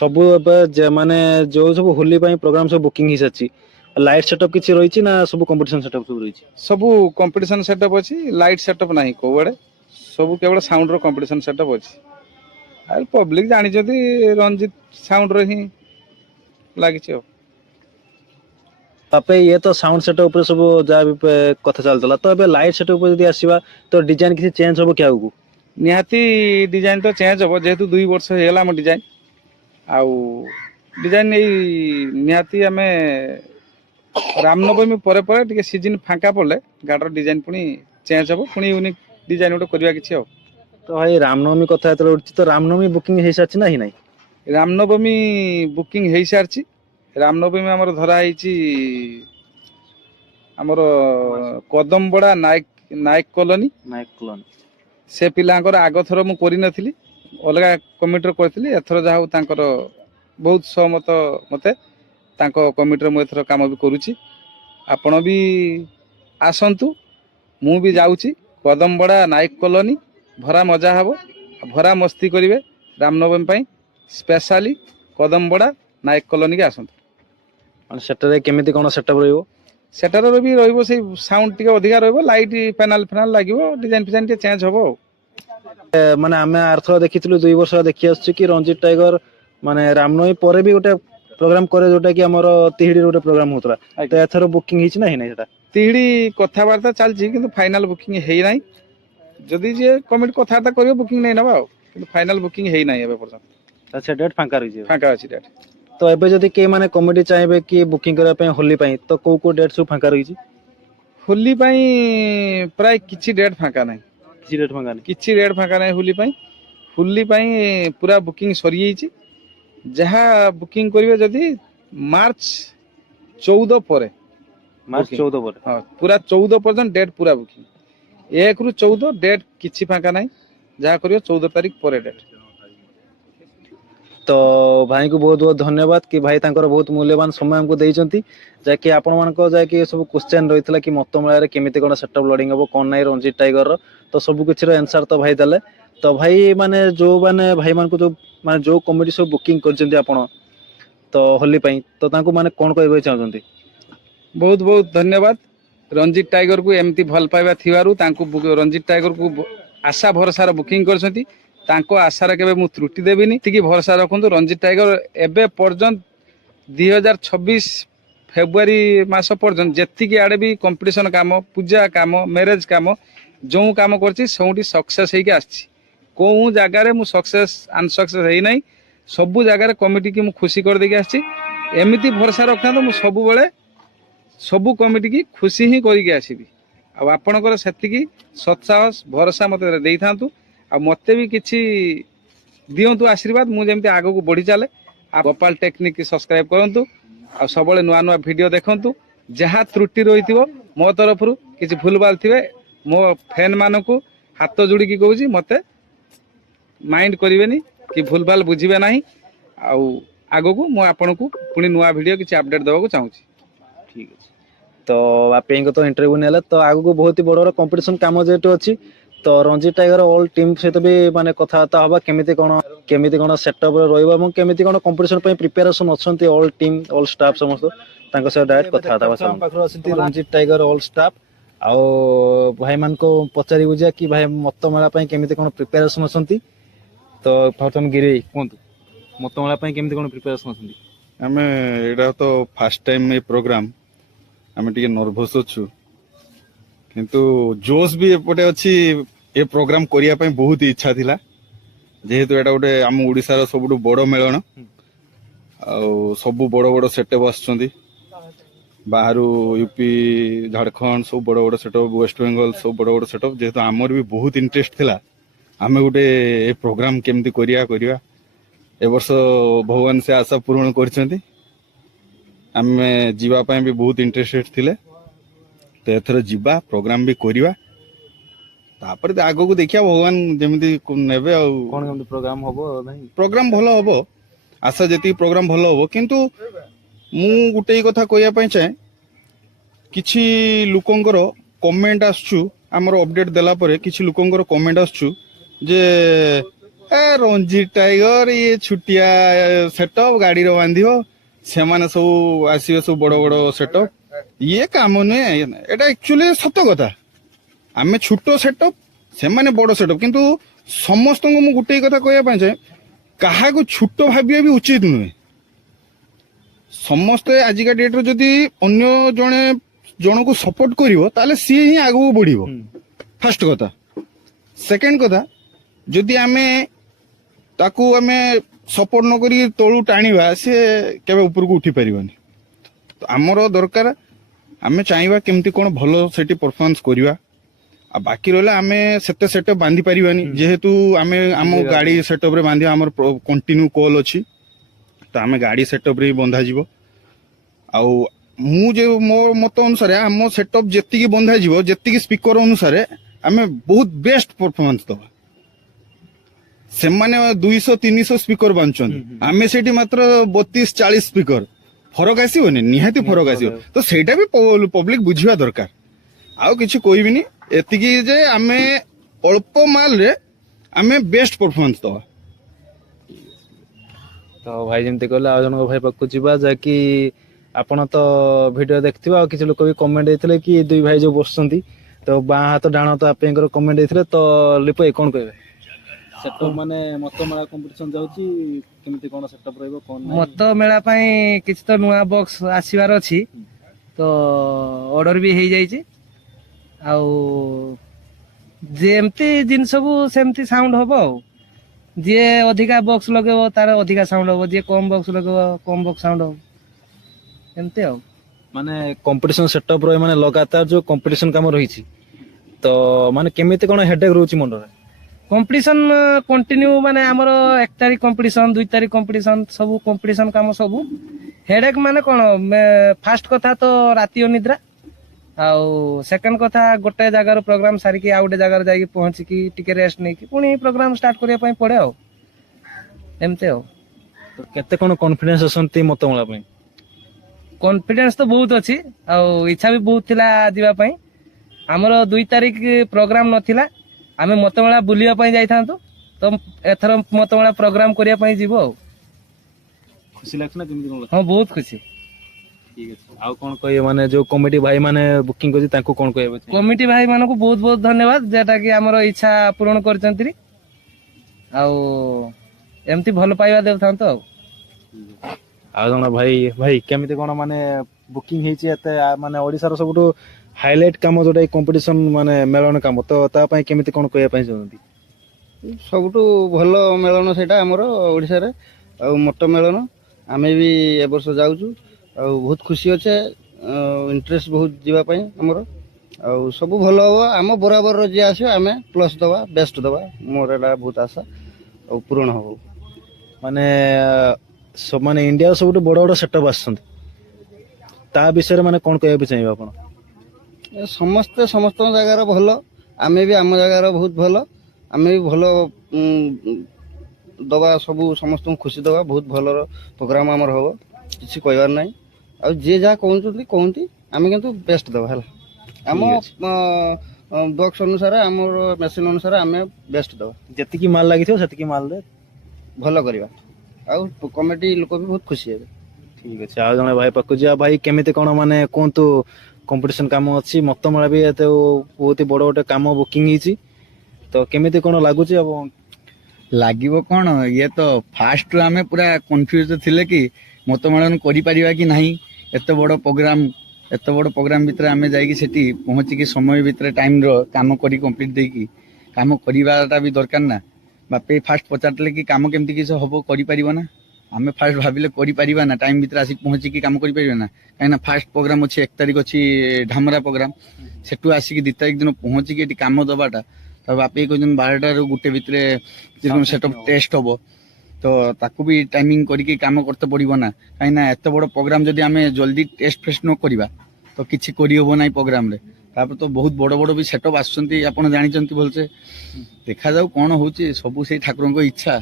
ସବୁ ଏବେ ମାନେ ଯୋଉ ସବୁ ହୋଲି ପାଇଁ ପ୍ରୋଗ୍ରାମ ସବୁ ବୁକିଂ ହେଇସାରିଛି। ଲାଇଟ୍ ସେଟଅପ୍ କିଛି ରହିଛି ନା ସବୁ କମ୍ପିଟିସନ ସେଟଅପ୍ ସବୁ ରହିଛି? ସବୁ କମ୍ପିଟିସନ ସେଟଅପ୍ ଅଛି। ଲାଇଟ୍ ସେଟଅପ୍ ନାହିଁ କୋଉଆଡେ। ସବୁ କେବଳ ସାଉଣ୍ଡ ର କମ୍ପିଟିସନ ସେଟଅପ୍ ଅଛି। ଆଉ ପବ୍ଲିକ ଜାଣିଛନ୍ତି ରଞ୍ଜିତ ସାଉଣ୍ଡ ର ହିଁ ଲାଗିଛି ଆଉ। ତାପରେ ଇଏ ତ ସାଉଣ୍ଡ ସେଟଅପ୍ ଉପରେ ସବୁ ଯାହା ବି କଥା ଚାଲିଥିଲା। ତ ଏବେ ଲାଇଟ୍ ସେଟଅପ୍ ଉପରେ ଯଦି ଆସିବା ତ ଡିଜାଇନ କିଛି ଚେଞ୍ଜ ହବ କି ଆଗକୁ? ନିହାତି ଡିଜାଇନ ତ ଚେଞ୍ଜ ହବ। ଯେହେତୁ 2 ବର୍ଷ ହେଇଗଲା ଆମ ଡିଜାଇନ। ଆଉ ଡିଜାଇନ ଏଇ ନିହାତି ଆମେ ରାମନବମୀ ପରେ ପରେ ଟିକେ ସିଜନ ଫାଙ୍କା ପଡିଲେ ଗାଡିର ଡିଜାଇନ ପୁଣି ଚେଞ୍ଜ ହବ। ପୁଣି ୟୁନିକ୍ ଡିଜାଇନ ଗୋଟେ କରିବା କିଛି ଆଉ। ତ ଭାଇ ରାମନବମୀ କଥା ଯେତେବେଳେ ଉଠୁଛି, ତ ରାମନବମୀ ବୁକିଂ ହେଇସାରିଛି ନା ହେଇନାହିଁ? ରାମନବମୀ ବୁକିଂ ହେଇସାରିଛି। ରାମନବମୀ ଆମର ଧରା ହେଇଛି ଆମର କଦମବଡା ନାୟକ କଲୋନୀ। ନାୟକ କଲୋନୀ। ସେ ପିଲାଙ୍କର ଆଗଥର ମୁଁ କରିନଥିଲି, ଅଲଗା କମିଟିର କରିଥିଲି। ଏଥର ଯାହା ହଉ ତାଙ୍କର ବହୁତ ସହମତ ମତେ। ତାଙ୍କ କମିଟିରେ ମୁଁ ଏଥର କାମ ବି କରୁଛି। ଆପଣ ବି ଆସନ୍ତୁ। ମୁଁ ବି ଯାଉଛି କଦମବଡା ନାୟକ କଲୋନୀ। ଭରା ମଜା ହବ, ଭରା ମସ୍ତି କରିବେ ରାମନବମୀ ପାଇଁ। ସ୍ପେଶାଲି କଦମବଡା ନାୟକ କଲୋନୀ କି ଆସନ୍ତୁ। ମାନେ ସେଠାରେ କେମିତି କଣ ସେଟଅପ୍ ରହିବ? ସେଟାର ବି ରହିବ ସେଇ ସାଉଣ୍ଡ ଟିକେ ଅଧିକା ରହିବ। ଲାଇଟ୍ ପ୍ୟାନାଲ ଲାଗିବ। ଡିଜାଇନ ଫିଜାଇନ ଟିକେ ଚେଞ୍ଜ ହବ ଆଉ। ମାନେ ଆମେ ଆରଥର ଦେଖିଥିଲୁ 2 ବର୍ଷ ଦେଖି ଆସୁଛୁ କି ରଞ୍ଜିତ ଟାଇଗର ମାନେ ରାମନବମୀ ପରେ ବି ଗୋଟେ ପ୍ରୋଗ୍ରାମ କରେ, ଯୋଉଟା କି ଆମର ତିହିଡିରେ ଗୋଟେ ପ୍ରୋଗ୍ରାମ ହଉଥିଲା। ତ ଏଥର ବୁକିଂ ହେଇଛି ନା ହେଇନାହିଁ ସେଟା? ତିହିଡି କଥାବାର୍ତ୍ତା ଚାଲିଛି, କିନ୍ତୁ ଫାଇନାଲ ବୁକିଂ ହେଇନାହିଁ। ଯଦି ଯିଏ କମିଟି କଥାବାର୍ତ୍ତା କରିବ ବୁକିଂ ନେଇ ନେବା ଆଉ। କିନ୍ତୁ ଫାଇନାଲ ବୁକିଂ ହେଇନାହିଁ ଏବେ ପର୍ଯ୍ୟନ୍ତ। ସେ ଡେଟ୍ ଫାଙ୍କା ରହିଯିବ। ଫାଙ୍କା ଅଛି ଡେଟ୍। ତ ଏବେ ଯଦି କିଏ ମାନେ କମିଟି ଚାହିଁବେ କି ବୁକିଂ କରିବା ପାଇଁ ହୋଲି ପାଇଁ, ତ କୋଉ ଡେଟ୍ ସବୁ ଫାଙ୍କା ରହିଛି? ହୋଲି ପାଇଁ ପ୍ରାୟ କିଛି ଡେଟ୍ ଫାଙ୍କା ନାହିଁ। କିଛି ଡେଟ୍ ଫାଙ୍କା ନାହିଁ। କିଛି ଡେଟ୍ ଫାଙ୍କା ନାହିଁ ହୋଲି ପାଇଁ। ହୋଲି ପାଇଁ ପୁରା ବୁକିଂ ସରିଯାଇଛି। ଯାହା ବୁକିଂ କରିବେ ଯଦି ମାର୍ଚ୍ଚ 14 ପରେ। ମାର୍ଚ୍ଚ 14 ପରେ। ହଁ ପୁରା 14 ପର୍ଯ୍ୟନ୍ତ ଡେଟ୍ ପୁରା ବୁକିଂ। 1 ରୁ 14 ଡେଟ୍ କିଛି ଫାଙ୍କା ନାହିଁ। ଯାହା କରିବ 14 ତାରିଖ ପରେ ଡେଟ୍। ତ ଭାଇଙ୍କୁ ବହୁତ ବହୁତ ଧନ୍ୟବାଦ କି ଭାଇ ତାଙ୍କର ବହୁତ ମୂଲ୍ୟବାନ ସମୟ ଆମକୁ ଦେଇଛନ୍ତି। ଯାହାକି ଆପଣ ମାନଙ୍କ ଯାଇକି ସବୁ କ୍ୱେଶ୍ଚନ ରହିଥିଲା କି ମତ ମେଳାରେ କେମିତି କଣ ସେଟଅପ୍ ଲୋଡିଂ ହବ କଣ ନାହିଁ ରଞ୍ଜିତ ଟାଇଗର ର, ତ ସବୁ କିଛିର ଆନ୍ସର ତ ଭାଇ ଦେଲେ। ତ ଭାଇ ମାନେ ଯୋଉ ମାନେ ଭାଇ ମାନଙ୍କୁ ଯୋଉ କମିଟି ସବୁ ବୁକିଂ କରିଛନ୍ତି ଆପଣ ତ ହୋଲି ପାଇଁ, ତ ତାଙ୍କୁ ମାନେ କଣ କହିବାକୁ ଚାହୁଁଛନ୍ତି? ବହୁତ ବହୁତ ଧନ୍ୟବାଦ। ରଞ୍ଜିତ ଟାଇଗର କୁ ଏମିତି ଭଲ ପାଇବା ଥିବାରୁ ତାଙ୍କୁ ରଞ୍ଜିତ ଟାଇଗର କୁ ଆଶା ଭରସାର ବୁକିଂ କରିଛନ୍ତି। ତାଙ୍କ ଆଶାରେ କେବେ ମୁଁ ତ୍ରୁଟି ଦେବିନି। ଟିକେ ଭରସା ରଖନ୍ତୁ। ରଞ୍ଜିତ ଟାଇଗର ଏବେ ପର୍ଯ୍ୟନ୍ତ 2026 ଫେବୃଆରୀ ମାସ ପର୍ଯ୍ୟନ୍ତ ଯେତିକି ଆଡେ ବି କମ୍ପିଟିସନ କାମ, ପୂଜା କାମ, ମ୍ୟାରେଜ କାମ, ଯୋଉ କାମ କରିଛି ସବୁଠି ସକ୍ସେସ୍ ହେଇକି ଆସିଛି। କୋଉ ଜାଗାରେ ମୁଁ ସକ୍ସେସ୍ ଅନସକ୍ସେସ୍ ହେଇନାହିଁ। ସବୁ ଜାଗାରେ କମିଟି କି ମୁଁ ଖୁସି କରିଦେଇକି ଆସିଛି। ଏମିତି ଭରସା ରଖିଥାନ୍ତୁ, ମୁଁ ସବୁବେଳେ ସବୁ କମିଟି କି ଖୁସି ହିଁ କରିକି ଆସିବି। ଆଉ ଆପଣଙ୍କର ସେତିକି ସତ୍ସାହସ ଭରସା ମତେ ଦେଇଥାନ୍ତୁ। ଆଉ ମତେ ବି କିଛି ଦିଅନ୍ତୁ ଆଶୀର୍ବାଦ, ମୁଁ ଯେମିତି ଆଗକୁ ବଢି ଚାଲେ। ଆଉ ଗୋପାଳ ଟେକ୍ନିକ୍ ସବସ୍କ୍ରାଇବ କରନ୍ତୁ। ଆଉ ସବୁବେଳେ ନୂଆ ନୂଆ ଭିଡିଓ ଦେଖନ୍ତୁ। ଯାହା ତ୍ରୁଟି ରହିଥିବ ମୋ ତରଫରୁ କିଛି ଭୁଲ ଭାଲ ଥିବେ ମୋ ଫ୍ୟାନ୍ ମାନଙ୍କୁ ହାତ ଯୋଡ଼ିକି କହୁଛି ମୋତେ ମାଇଣ୍ଡ କରିବେନି କି ଭୁଲ ଭାଲ ବୁଝିବେ ନାହିଁ। ଆଉ ଆଗକୁ ମୁଁ ଆପଣଙ୍କୁ ପୁଣି ନୂଆ ଭିଡ଼ିଓ କିଛି ଅପଡେଟ୍ ଦେବାକୁ ଚାହୁଁଛି। ଠିକ ଅଛି। ତ ବାପିଙ୍କ ତ ଇଣ୍ଟରଭ୍ୟୁ ନେଲା ତ ଆଗକୁ ବହୁତ ବଡ଼ ବଡ଼ କମ୍ପିଟିସନ କାମ ଯେହେତୁ ଅଛି ତ ରଞ୍ଜି ଟାଇଗର ଅଲ୍ ଟିମ୍ ସହିତ ବି ମାନେ କଥାବାର୍ତ୍ତା ହବା କେମିତି କଣ ସେଟଅପ୍ ରହିବ ଏବଂ କେମିତି କଣ କମ୍ପିଟିସନ ପାଇଁ ପ୍ରିପାରେସନ ଅଛନ୍ତି ଅଲ୍ ଟିମ୍ ଅଲ୍ ଷ୍ଟାଫ୍ ସମସ୍ତ ତାଙ୍କ ସହିତ ଡାଇରେକ୍ଟ କଥାବାର୍ତ୍ତା ହେବା। ଆମ ପାଖରେ ଅଛନ୍ତି ରଞ୍ଜି ଟାଇଗର ଅଲ୍ ଷ୍ଟାଫ୍। ଆଉ ଭାଇମାନଙ୍କୁ ପଚାରି ବୁଝିବା କି ଭାଇ ମତମେଳା ପାଇଁ କେମିତି କଣ ପ୍ରିପାରେସନ ଅଛନ୍ତି। ତ ପ୍ରଥମ ଗିରି କୁହନ୍ତୁ ମତମେଳା ପାଇଁ କେମିତି କଣ ପ୍ରିପାରେସନ ଅଛନ୍ତି? ଆମେ ଏଇଟା ତ ଫାର୍ଷ୍ଟ ଟାଇମ୍ ଏ ପ୍ରୋଗ୍ରାମ, ଆମେ ଟିକେ ନର୍ଭସ୍ ଅଛୁ କିନ୍ତୁ ଜୋସ୍ ବି ଏପଟେ ଅଛି। ଏ ପ୍ରୋଗ୍ରାମ କରିବା ପାଇଁ ବହୁତ ଇଚ୍ଛା ଥିଲା ଯେହେତୁ ଏଇଟା ଗୋଟେ ଆମ ଓଡ଼ିଶାର ସବୁଠୁ ବଡ଼ ମେଳଣ ଆଉ ସବୁ ବଡ଼ ବଡ଼ ସେଟଅପ୍ ଆସୁଛନ୍ତି ବାହାରୁ ୟୁପି ଝାଡ଼ଖଣ୍ଡ ସବୁ ବଡ଼ ବଡ଼ ସେଟଅପ୍ ୱେଷ୍ଟବେଙ୍ଗଲ ସବୁ ବଡ଼ ବଡ଼ ସେଟଅପ୍ ଯେହେତୁ ଆମର ବି ବହୁତ ଇଣ୍ଟରେଷ୍ଟ ଥିଲା ଆମେ ଗୋଟେ ଏ ପ୍ରୋଗ୍ରାମ କେମିତି କରିବା ଏ ବର୍ଷ ଭଗବାନ ସେ ଆଶା ପୂରଣ କରିଛନ୍ତି। ଆମେ ଯିବା ପାଇଁ ବି ବହୁତ ଇଣ୍ଟରେଷ୍ଟେଡ ଥିଲେ ତ ଏଥର ଯିବା ପ୍ରୋଗ୍ରାମ ବି କରିବା ତାପରେ ଆଗକୁ ଦେଖିବା ଭଗବାନ ଯେମିତି ନେବେ ଆଉ କଣ କେମିତି ପ୍ରୋଗ୍ରାମ ହବ ନାହିଁ? ପ୍ରୋଗ୍ରାମ ଭଲ ହବ ଆଶା ଯେତିକି ପ୍ରୋଗ୍ରାମ ଭଲ ହବ କିନ୍ତୁ ମୁଁ ଗୋଟେ କଥା କହିବା ପାଇଁ ଚାହେଁ କିଛି ଲୋକଙ୍କର କମେଣ୍ଟ ଆସୁଛୁ ଆମର ଅପଡେଟ୍ ଦେଲା ପରେ କିଛି ଲୋକଙ୍କର କମେଣ୍ଟ ଆସୁଛୁ ଯେ ରଞ୍ଜି ଟାଇଗର ଇଏ ଛୁଟିଆ ସେଟଅପ୍ ଗାଡ଼ିର ବାନ୍ଧିବ ସେମାନେ ସବୁ ଆସିବେ ସବୁ ବଡ଼ ବଡ଼ ସେଟଅପ୍ ଇଏ କାମ ନୁହେଁ। ଏଇଟା ଆକ୍ଚୁଆଲି ସତ କଥା ଆମେ ଛୋଟ ସେଟଅପ୍ ସେମାନେ ବଡ଼ ସେଟଅପ୍ କିନ୍ତୁ ସମସ୍ତଙ୍କୁ ମୁଁ ଗୋଟେ କଥା କହିବା ପାଇଁ ଚାହେଁ କାହାକୁ ଛୋଟ ଭାବିବା ବି ଉଚିତ ନୁହେଁ। ସମସ୍ତେ ଆଜିକା ଡେଟ୍ରେ ଯଦି ଅନ୍ୟ ଜଣକୁ ସପୋର୍ଟ କରିବ ତାହେଲେ ସିଏ ହିଁ ଆଗକୁ ବଢିବ ଫାର୍ଷ୍ଟ କଥା। ସେକେଣ୍ଡ କଥା ଯଦି ଆମେ ତାକୁ ସପୋର୍ଟ ନ କରି ତଳୁ ଟାଣିବା ସିଏ କେବେ ଉପରକୁ ଉଠି ପାରିବନି। ତ ଆମର ଦରକାର ଆମେ ଚାହିଁବା କେମିତି କ'ଣ ଭଲ ସେଠି ପରଫର୍ମାନ୍ସ କରିବା ଆଉ ବାକି ରହିଲା ଆମେ ସେତେ ସେଟଅପ୍ ବାନ୍ଧି ପାରିବାନି ଯେହେତୁ ଆମେ ଆମ ଗାଡ଼ି ସେଟଅପ୍ରେ ବାନ୍ଧିବା ଆମର କଣ୍ଟିନ୍ୟୁ କଲ୍ ଅଛି ତ ଆମେ ଗାଡ଼ି ସେଟଅପ୍ରେ ହିଁ ବନ୍ଧାଯିବ। ଆଉ ମୁଁ ମୋ ମତ ଅନୁସାରେ ଆମ ସେଟଅପ୍ ଯେତିକି ବନ୍ଧାଯିବ ଯେତିକି ସ୍ପିକର ଅନୁସାରେ ଆମେ ବହୁତ ବେଷ୍ଟ ପରଫର୍ମାନ୍ସ ଦେବା। ସେମାନେ 200-300 ସ୍ପିକର ବାନ୍ଧୁଛନ୍ତି ଆମେ ସେଇଠି ମାତ୍ର 32-40 ସ୍ପିକର ଫରକ ଆସିବନି ନିହାତି ଫରକ ଆସିବ। ତ ସେଇଟା ବି ପବ୍ଲିକ ବୁଝିବା ଦରକାର। ଆଉ କିଛି କହିବିନି ଏତିକି ଯେ ଆମେ ଅଳ୍ପ ମାଲରେ ଆମେ ବେଷ୍ଟ ପରଫର୍ମାନ୍ସ ଦେବା। ତ ଭାଇ ଯେମିତି କହିଲେ ଆଉ ଜଣଙ୍କ ଭାଇ ପାଖକୁ ଯିବା ଯାହାକି ଆପଣ ତ ଭିଡିଓ ଦେଖିଥିବେ ଆଉ କିଛି ଲୋକ ବି କମେଣ୍ଟ ଦେଇଥିଲେ କି ଦୁଇ ଭାଇ ଯୋଉ ବସୁଛନ୍ତି ତ ବାଁ ହାତ ଡାହାଣ ହାତ ଆପଣଙ୍କର କମେଣ୍ଟ ଦେଇଥିଲେ। ତ ଲିପ ଭାଇ କଣ କହିବେ? ସେଟଅପ୍ ମାନେ ମତ ମେଳା କମ୍ପିଟିସନ ଯାଉଛି କେମିତି କଣ ସେଟଅପ୍ ରହିବ କଣ ନାହିଁ? ମତ ମେଳା ପାଇଁ କିଛି ତ ନୂଆ ବକ୍ସ ଆସିବାର ଅଛି ତ ଅର୍ଡର ବି ହେଇଯାଇଛି। ଆଉ ଯେମିତି ଜିନିଷକୁ ସେମିତି ସାଉଣ୍ଡ ହବ ଆଉ ଯିଏ ଅଧିକା ବକ୍ସ ଲଗେଇବ ତାର ଅଧିକା ସାଉଣ୍ଡ ହବ ଯିଏ କମ ବକ୍ସ ଲଗେଇବ କମ ବକ୍ସ ସାଉଣ୍ଡ ହବ ଏମିତି ଆଉ। ମାନେ କମ୍ପିଟିସନ ସେଟଅପ୍ ରହି ମାନେ ଲଗାତାର ଯୋଉ କମ୍ପିଟିସନ କାମ ରହିଛି ତ ମାନେ କେମିତି କଣ ହେଡେକ୍ ରହୁଛି ମୁଣ୍ଡରେ? କମ୍ପିଟିସନ କଣ୍ଟିନ୍ୟୁ ମାନେ ଆମର 1 ତାରିଖ କମ୍ପିଟିସନ 2 ତାରିଖ କମ୍ପିଟିସନ ସବୁ କମ୍ପିଟିସନ କାମ ସବୁ ହେଡେକ୍ ମାନେ କଣ ଫାର୍ଷ୍ଟ କଥା ତ ରାତି ଅନିଦ୍ରା ଆଉ ସେକେଣ୍ଡ କଥା ଗୋଟେ ଜାଗାର ପ୍ରୋଗ୍ରାମ ସାରିକି ଆଉ ଗୋଟେ ଜାଗାରେ ଯାଇକି ପହଞ୍ଚିକି ଟିକେ ରେଷ୍ଟ ନେଇକି ପୁଣି ପ୍ରୋଗ୍ରାମ ଷ୍ଟାର୍ଟ କରିବା ପାଇଁ ପଡେ ଆଉ ଏମିତି ଆଉ। କେତେ କଣ କନଫିଡେନ୍ସ ଅଛନ୍ତି ମତ ମେଳା ପାଇଁ? କନଫିଡେନ୍ସ ତ ବହୁତ ଅଛି ଆଉ ଇଚ୍ଛା ବି ବହୁତ ଥିଲା ଯିବା ପାଇଁ। ଆମର 2 ତାରିଖ ପ୍ରୋଗ୍ରାମ ନଥିଲା ଆମେ ମତମେଳା ବୁଲିବା ପାଇଁ ଯାଇଥାନ୍ତୁ ତ ଏଥର ମତମେଳା ପ୍ରୋଗ୍ରାମ କରିବା ପାଇଁ ଯିବୁ ଆଉ। ଖୁସି ଲାଗୁଛି ନା କେମିତି କଣ? ହଁ ବହୁତ ଖୁସି। ଠିକ ଅଛି ଆଉ କଣ କହିବେ ମାନେ ଯୋଉ କମିଟି ଭାଇ ମାନେ ବୁକିଂ କରିଛି ତାଙ୍କୁ କଣ କହିବେ? କମିଟି ଭାଇ ମାନଙ୍କୁ ବହୁତ ବହୁତ ଧନ୍ୟବାଦ ଯେଟା କି ଆମର ଇଚ୍ଛା ପୂରଣ କରିଛନ୍ତି ଆଉ ଏମିତି ଭଲ ପାଇବା ଦେଉଥାନ୍ତୁ ଆଉ। ଆଉ ଜଣ ଭାଇ କେମିତି କଣ ମାନେ ବୁକିଂ ହେଇଛି ଏତେ ମାନେ ଓଡିଶାର ସବୁଠୁ ହାଇଲାଇଟ କାମ ଯୋଉଟା କମ୍ପିଟିସନ ମାନେ ମେଳନ କାମ ତ ତା ପାଇଁ କେମିତି କଣ କହିବା ପାଇଁ ଚାହୁଁଛନ୍ତି? ସବୁଠୁ ଭଲ ମେଳନ ସେଇଟା ଆମର ଓଡ଼ିଶାରେ ଆଉ ମଟ ମେଳନ। ଆମେ ବି ଏ ବର୍ଷ ଯାଉଛୁ ଆଉ ବହୁତ ଖୁସି ଅଛେ ଇଣ୍ଟରେଷ୍ଟ ବହୁତ ଯିବା ପାଇଁ ଆମର ଆଉ ସବୁ ଭଲ ହବ। ଆମ ବରାବରର ଯିଏ ଆସିବ ଆମେ ପ୍ଲସ୍ ଦେବା ବେଷ୍ଟ ଦେବା ମୋର ଏଇଟା ବହୁତ ଆଶା ଆଉ ପୂରଣ ହବ। ମାନେ ମାନେ ଇଣ୍ଡିଆର ସବୁଠୁ ବଡ ବଡ ସେଟଅପ୍ ଆସୁଛନ୍ତି ତା ବିଷୟରେ ମାନେ କଣ କହିବାକୁ ଚାହିଁବେ ଆପଣ? ସମସ୍ତେ ସମସ୍ତଙ୍କ ଜାଗାର ଭଲ, ଆମେ ବି ଆମ ଜାଗାର ବହୁତ ଭଲ, ଆମେ ବି ଭଲ ଦବା, ସବୁ ସମସ୍ତଙ୍କୁ ଖୁସି ଦବା, ବହୁତ ଭଲର ପ୍ରୋଗ୍ରାମ ଆମର ହବ, କିଛି କହିବାର ନାହିଁ। ଆଉ ଯିଏ ଯାହା କହନ୍ତି ଆମେ କିନ୍ତୁ ବେଷ୍ଟ ଦବା ହେଲା, ଆମ ବକ୍ସ ଅନୁସାରେ ଆମର ମେସିନ୍ ଅନୁସାରେ ଆମେ ବେଷ୍ଟ ଦବା, ଯେତିକି ମାଲ ଲାଗିଥିବ ସେତିକି ମାଲରେ ଭଲ କରିବା, ଆଉ କମିଟି ଲୋକ ବି ବହୁତ ଖୁସି ହେବେ। ଠିକ ଅଛି। ଆଉ ଜଣେ ଭାଇ ପାଖକୁ ଯିବା। ଭାଇ କେମିତି କଣ ମାନେ କୁହନ୍ତୁ, କମ୍ପିଟିସନ କାମ ଅଛି, ମତମେଳା ବି ଏତେ ବହୁତ ବଡ ଗୋଟେ କାମ ବୁକିଂ ହେଇଛି, ତ କେମିତି କଣ ଲାଗୁଛି? ଆଉ ଲାଗିବ କଣ, ଇଏ ତ ଫାଷ୍ଟରୁ ଆମେ ପୁରା କନଫ୍ୟୁଜ ଥିଲେ କି ମତ ମେଳନ କରିପାରିବା କି ନାହିଁ। ଏତେ ବଡ଼ ପ୍ରୋଗ୍ରାମ ଭିତରେ ଆମେ ଯାଇକି ସେଠି ପହଞ୍ଚିକି ସମୟ ଭିତରେ ଟାଇମର କାମ କରି କମ୍ପ୍ଲିଟ୍ ଦେଇକି କାମ କରିବାଟା ବି ଦରକାର ନା। ବାପେ ଫାଷ୍ଟ ପଚାରିଥିଲେ କି କାମ କେମିତି କିଛି ହବ, କରିପାରିବ ନା? ଆମେ ଫାଷ୍ଟ ଭାବିଲେ କରିପାରିବା ନା, ଟାଇମ ଭିତରେ ଆସିକି ପହଞ୍ଚିକି କାମ କରିପାରିବା ନା? କାହିଁକିନା ଫାଷ୍ଟ ପ୍ରୋଗ୍ରାମ ଅଛି 1 ତାରିଖ ଅଛି ଢାମରା ପ୍ରୋଗ୍ରାମ, ସେଠୁ ଆସିକି 2 ତାରିଖ ଦିନ ପହଞ୍ଚିକି ଏଠି କାମ ଦବାଟା, ତ ବାପି କହିଛନ୍ତି 12ଟାରୁ 1 ଭିତରେ ସେଟଅପ୍ ଟେଷ୍ଟ ହବ, ତ ତାକୁ ବି ଟାଇମିଂ କରିକି କାମ କରତେ ପଡିବ ନା। କାହିଁକିନା ଏତେ ବଡ ପ୍ରୋଗ୍ରାମ ଯଦି ଆମେ ଜଲ୍ଦି ଟେଷ୍ଟ ଫେଷ୍ଟ ନ କରିବା ତ କିଛି କରିହବ ନାହିଁ ପ୍ରୋଗ୍ରାମରେ। ତାପରେ ତ ବହୁତ ବଡ ବଡ ବି ସେଟଅପ୍ ଆସୁଛନ୍ତି, ଆପଣ ଜାଣିଛନ୍ତି ଭଲସେ। ଦେଖାଯାଉ କଣ ହଉଛି, ସବୁ ସେଇ ଠାକୁରଙ୍କ ଇଚ୍ଛା।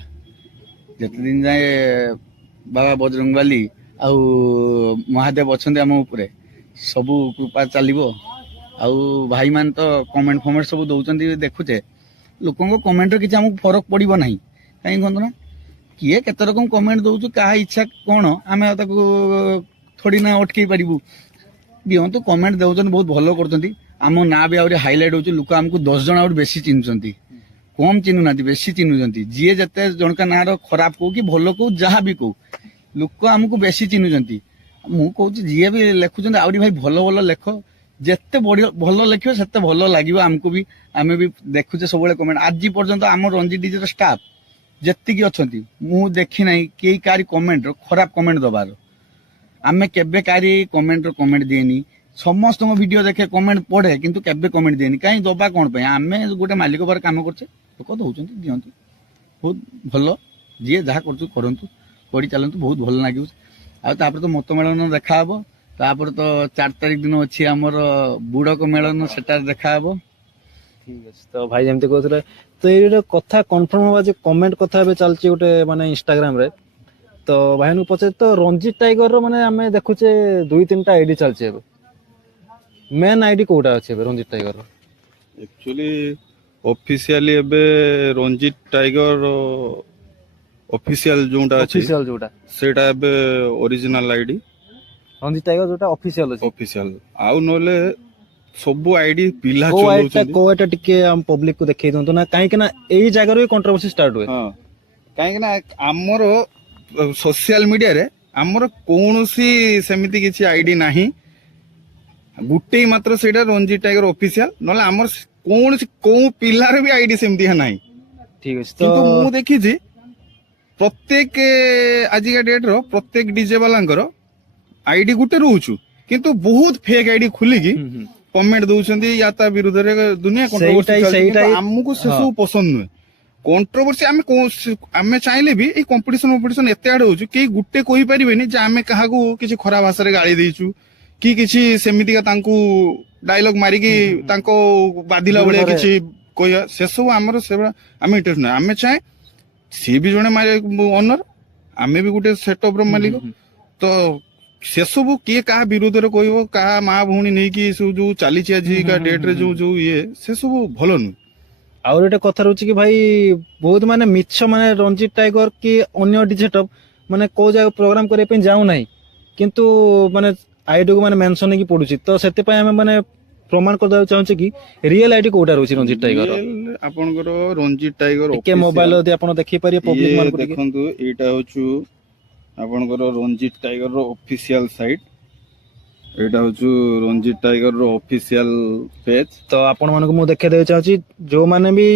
ଯେତେ ଦିନ ଯାଏ ବାବା ବଜରଙ୍ଗବାଲି ଆଉ ମହାଦେବ ଅଛନ୍ତି ଆମ ଉପରେ, ସବୁ କୃପା ଚାଲିବ। ଆଉ ଭାଇମାନେ ତ କମେଣ୍ଟ ସବୁ ଦଉଛନ୍ତି, ଦେଖୁଛେ। ଲୋକଙ୍କ କମେଣ୍ଟରେ କିଛି ଆମକୁ ଫରକ ପଡିବ ନାହିଁ, କାହିଁକି କହନ୍ତୁ ନା, କିଏ କେତେ ରକମ କମେଣ୍ଟ ଦଉଛୁ, କାହା ଇଚ୍ଛା କଣ ଆମେ ଆଉ ତାକୁ ଥୋଡି ନା ଅଟକେଇ ପାରିବୁ। ଦିଅନ୍ତୁ, କମେଣ୍ଟ ଦଉଛନ୍ତି, ବହୁତ ଭଲ କରୁଛନ୍ତି। ଆମ ନାଁ ବି ଆହୁରି ହାଇଲାଇଟ୍ ହଉଛି, ଲୋକ ଆମକୁ 10 ଜଣ ଆହୁରି ବେଶୀ ଚିହ୍ନୁଛନ୍ତି, କମ୍ ଚିହ୍ନୁନାହାନ୍ତି, ବେଶୀ ଚିହ୍ନୁଛନ୍ତି। ଯିଏ ଯେତେ ଜଣକା ନାଁର ଖରାପ କହୁ କି ଭଲ କହୁ, ଯାହା ବି କହୁ, ଲୋକ ଆମକୁ ବେଶୀ ଚିହ୍ନୁଛନ୍ତି। ମୁଁ କହୁଛି ଯିଏ ବି ଲେଖୁଛନ୍ତି ଆହୁରି ଭାଇ ଭଲ ଭଲ ଲେଖ, ଯେତେ ଭଲ ଲେଖିବ ସେତେ ଭଲ ଲାଗିବ ଆମକୁ ବି। ଆମେ ବି ଦେଖୁଛେ ସବୁବେଳେ କମେଣ୍ଟ। ଆଜି ପର୍ଯ୍ୟନ୍ତ ଆମ ରଞ୍ଜି ଡିଜେର ଷ୍ଟାଫ ଯେତିକି ଅଛନ୍ତି, ମୁଁ ଦେଖି ନାହିଁ କେହି କାହାରି କମେଣ୍ଟର ଖରାପ କମେଣ୍ଟ ଦବାର। ଆମେ କେବେ କାହାରି କମେଣ୍ଟର କମେଣ୍ଟ ଦିଏନି, ସମସ୍ତଙ୍କ ଭିଡିଓ ଦେଖେ, କମେଣ୍ଟ ପଢେ, କିନ୍ତୁ କେବେ କମେଣ୍ଟ ଦିଏନି। କାହିଁ ଦବା କଣ ପାଇଁ? ଆମେ ଗୋଟେ ମାଲିକ ପାଖରେ କାମ କରୁଛେ, ଲୋକ ଦଉଛନ୍ତି, ଦିଅନ୍ତୁ, ବହୁତ ଭଲ। ଯିଏ ଯାହା କରୁଛୁ କରନ୍ତୁ, କରି ଚାଲନ୍ତୁ, ବହୁତ ଭଲ ଲାଗିବ। ଆଉ ତାପରେ ତ ମତ ମେଳନ ଦେଖାହବ। ତାପରେ ତ 4 ତାରିଖ ଦିନ ଅଛି ଆମର ବୁଡକ ମେଳନ, ସେଟାରେ ଦେଖାହବ। ଠିକ ଅଛି। ତ ଭାଇ ଯେମିତି କହୁଥିଲେ, ତ ଏଇଟା କଥା କନଫର୍ମ ହବା ଯେ କମେଣ୍ଟ କଥା ଏବେ ଚାଲିଛି ଗୋଟେ ମାନେ ଇନଷ୍ଟାଗ୍ରାମରେ। ତ ଭାଇଙ୍କୁ ପଚାରେ, ତ ରଞ୍ଜିତ ଟାଇଗର ର ମାନେ ଆମେ ଦେଖୁଛେ 2-3ଟା ଆଇଡି ଚାଲିଛି ଏବେ, ମେନ୍ ଆଇଡି କୋଉଟା ଅଛି ଏବେ ରଞ୍ଜିତ ଟାଇଗର ର? ଆକ୍ଚୁଆଲି ଅଫିସିଆଲି ଏବେ ରଞ୍ଜିତ ଟାଇଗର ଅଫିସିଆଲ ଯୋଉଟା ଅଛି, ଅଫିସିଆଲ ଯୋଉଟା ସେଇଟା ଏବେ ଅରିଜିନାଲ ଆଇଡି ରଞ୍ଜିତ ଟାଇଗର ଯୋଉଟା ଅଫିସିଆଲ ଅଛି। ଅଫିସିଆଲ। ଆଉ ନହେଲେ ସବୁ ଆଇଡି ପିଲା କୋଉ ଚଲଉଛନ୍ତି। ଆଇଡିଟା ଟିକେ ଆମ ପବ୍ଲିକ କୁ ଦେଖେଇ ଦିଅନ୍ତୁ ନା, କାହିଁକି ନା ଏଇ ଜାଗାରୁ ହିଁ କଣ୍ଟ୍ରୋଭର୍ସି ଷ୍ଟାର୍ଟ ହୁଏ। ହଁ, କାହିଁକି ନା ଆମର ସୋସିଆଲ ମିଡିଆରେ ଆମର କୌଣସି ସେମିତି କିଛି ଆଇଡି ନାହିଁ, ଗୋଟେ ମାତ୍ର ସେଇଟା ରଞ୍ଜିତ ଟାଇଗର ଅଫିସିଆଲ। ନହେଲେ ଆମର କୌଣସି କୋଉ ପିଲାର ବି ଆଇଡି ସେମିତି ନାହିଁ। ଠିକ ଅଛି। ତ କିନ୍ତୁ ମୁଁ ଦେଖିଛି ପ୍ରତ୍ୟେକ ଆଜିକା ଡେଟର ପ୍ରତ୍ୟେକ ଡିଜେ ବାଲାଙ୍କର ଆଇଡି ଗୋଟେ ରହୁଛୁ, କିନ୍ତୁ ବହୁତ ଫେକ୍ ଆଇଡି ଖୋଲିକି କମେଣ୍ଟ ଦଉଛନ୍ତି, ୟା ତା ବିରୁଦ୍ଧରେ ଦୁନିଆ କଣ୍ଟ୍ରୋଭର୍ସି ଚାଲିଛି। କିନ୍ତୁ ଆମକୁ ସେସବୁ ପସନ୍ଦ ନୁହେଁ। କଣ୍ଟ୍ରୋଭର୍ସି ଆମେ ଚାହିଁଲେ ବି ଏଇ କମ୍ପିଟିସନ ଏତେ ଆଡେ ହଉଛି, କେହି ଗୋଟେ କହିପାରିବେନି ଯେ ଆମେ କାହାକୁ କିଛି ଖରାପ ଭାଷାରେ ଗାଳି ଦେଇଛୁ କି କିଛି ସେମିତିକା ତାଙ୍କୁ ଡାଇଲଗ ମାରିକି ତାଙ୍କ ବାଧିଲା ଭଳିଆ କିଛି କହିବା। ସେସବୁ ଆମର ସେଭଳିଆ ଆମେ ଇଣ୍ଟରେଷ୍ଟ ନାହିଁ। ଆମେ ଚାହେଁ ସିଏ ବି ଜଣେ ଅନର, ଆମେ ବି ଗୋଟେ ସେଟଅପ ର ମାଲିକ। ତ ସେସବୁ କିଏ କାହା ବିରୁଦ୍ଧରେ କହିବ, କାହା ମା ଭଉଣୀ ନେଇକି ସବୁ ଯୋଉ ଚାଲିଛି ଆଜିକା ଡେଟରେ ଯୋଉ ଇଏ, ସେସବୁ ଭଲ ନୁହେଁ। ଆଉ ଗୋଟେ କଥା ରହୁଛି କି ଭାଇ, ବହୁତ ମାନେ ମିଛ, ମାନେ ରଞ୍ଜିତ ଟାଇଗର କି ଅନ୍ୟ ଡିଜେଟପ ମାନେ କୋଉ ଜାଗା ପ୍ରୋଗ୍ରାମ କରିବା ପାଇଁ ଯାଉନାହିଁ, କିନ୍ତୁ ମାନେ ଆଇଡିକୁ ମାନେ ମେନସନ ହେଇକି ପଡୁଛି। ତ ସେଥିପାଇଁ ଆମେ ମାନେ ପ୍ରମାଣ କରିବାକୁ ଚାହୁଁଛେ କି ରିଏଲ ଆଇଡି କୋଉଟା ରହୁଛି ରଞ୍ଜିତ ଟାଇଗର। ଆପଣଙ୍କର ରଞ୍ଜିତ ଟାଇଗର ଟିକେ ମୋବାଇଲ ଯଦି ଆପଣ ଦେଖେଇ ପାରିବେ ପବ୍ଲିକ ମାନଙ୍କୁ ଟିକେ ଦେଖନ୍ତୁ। ଏଇଟା ହଉଛି ଆପଣଙ୍କର ରଞ୍ଜିତ ଟାଇଗର ର ଅଫିସିଆଲ ସାଇଟ, ଏଇଟା ହଉଛି ରଞ୍ଜିତ ଟାଇଗର ର ଅଫିସିଆଲ ପେଜ। ତ ଆପଣ ମାନଙ୍କୁ ମୁଁ ଦେଖେଇ ଦେବାକୁ ଚାହୁଁଛି, ଯୋଉମାନେ ବି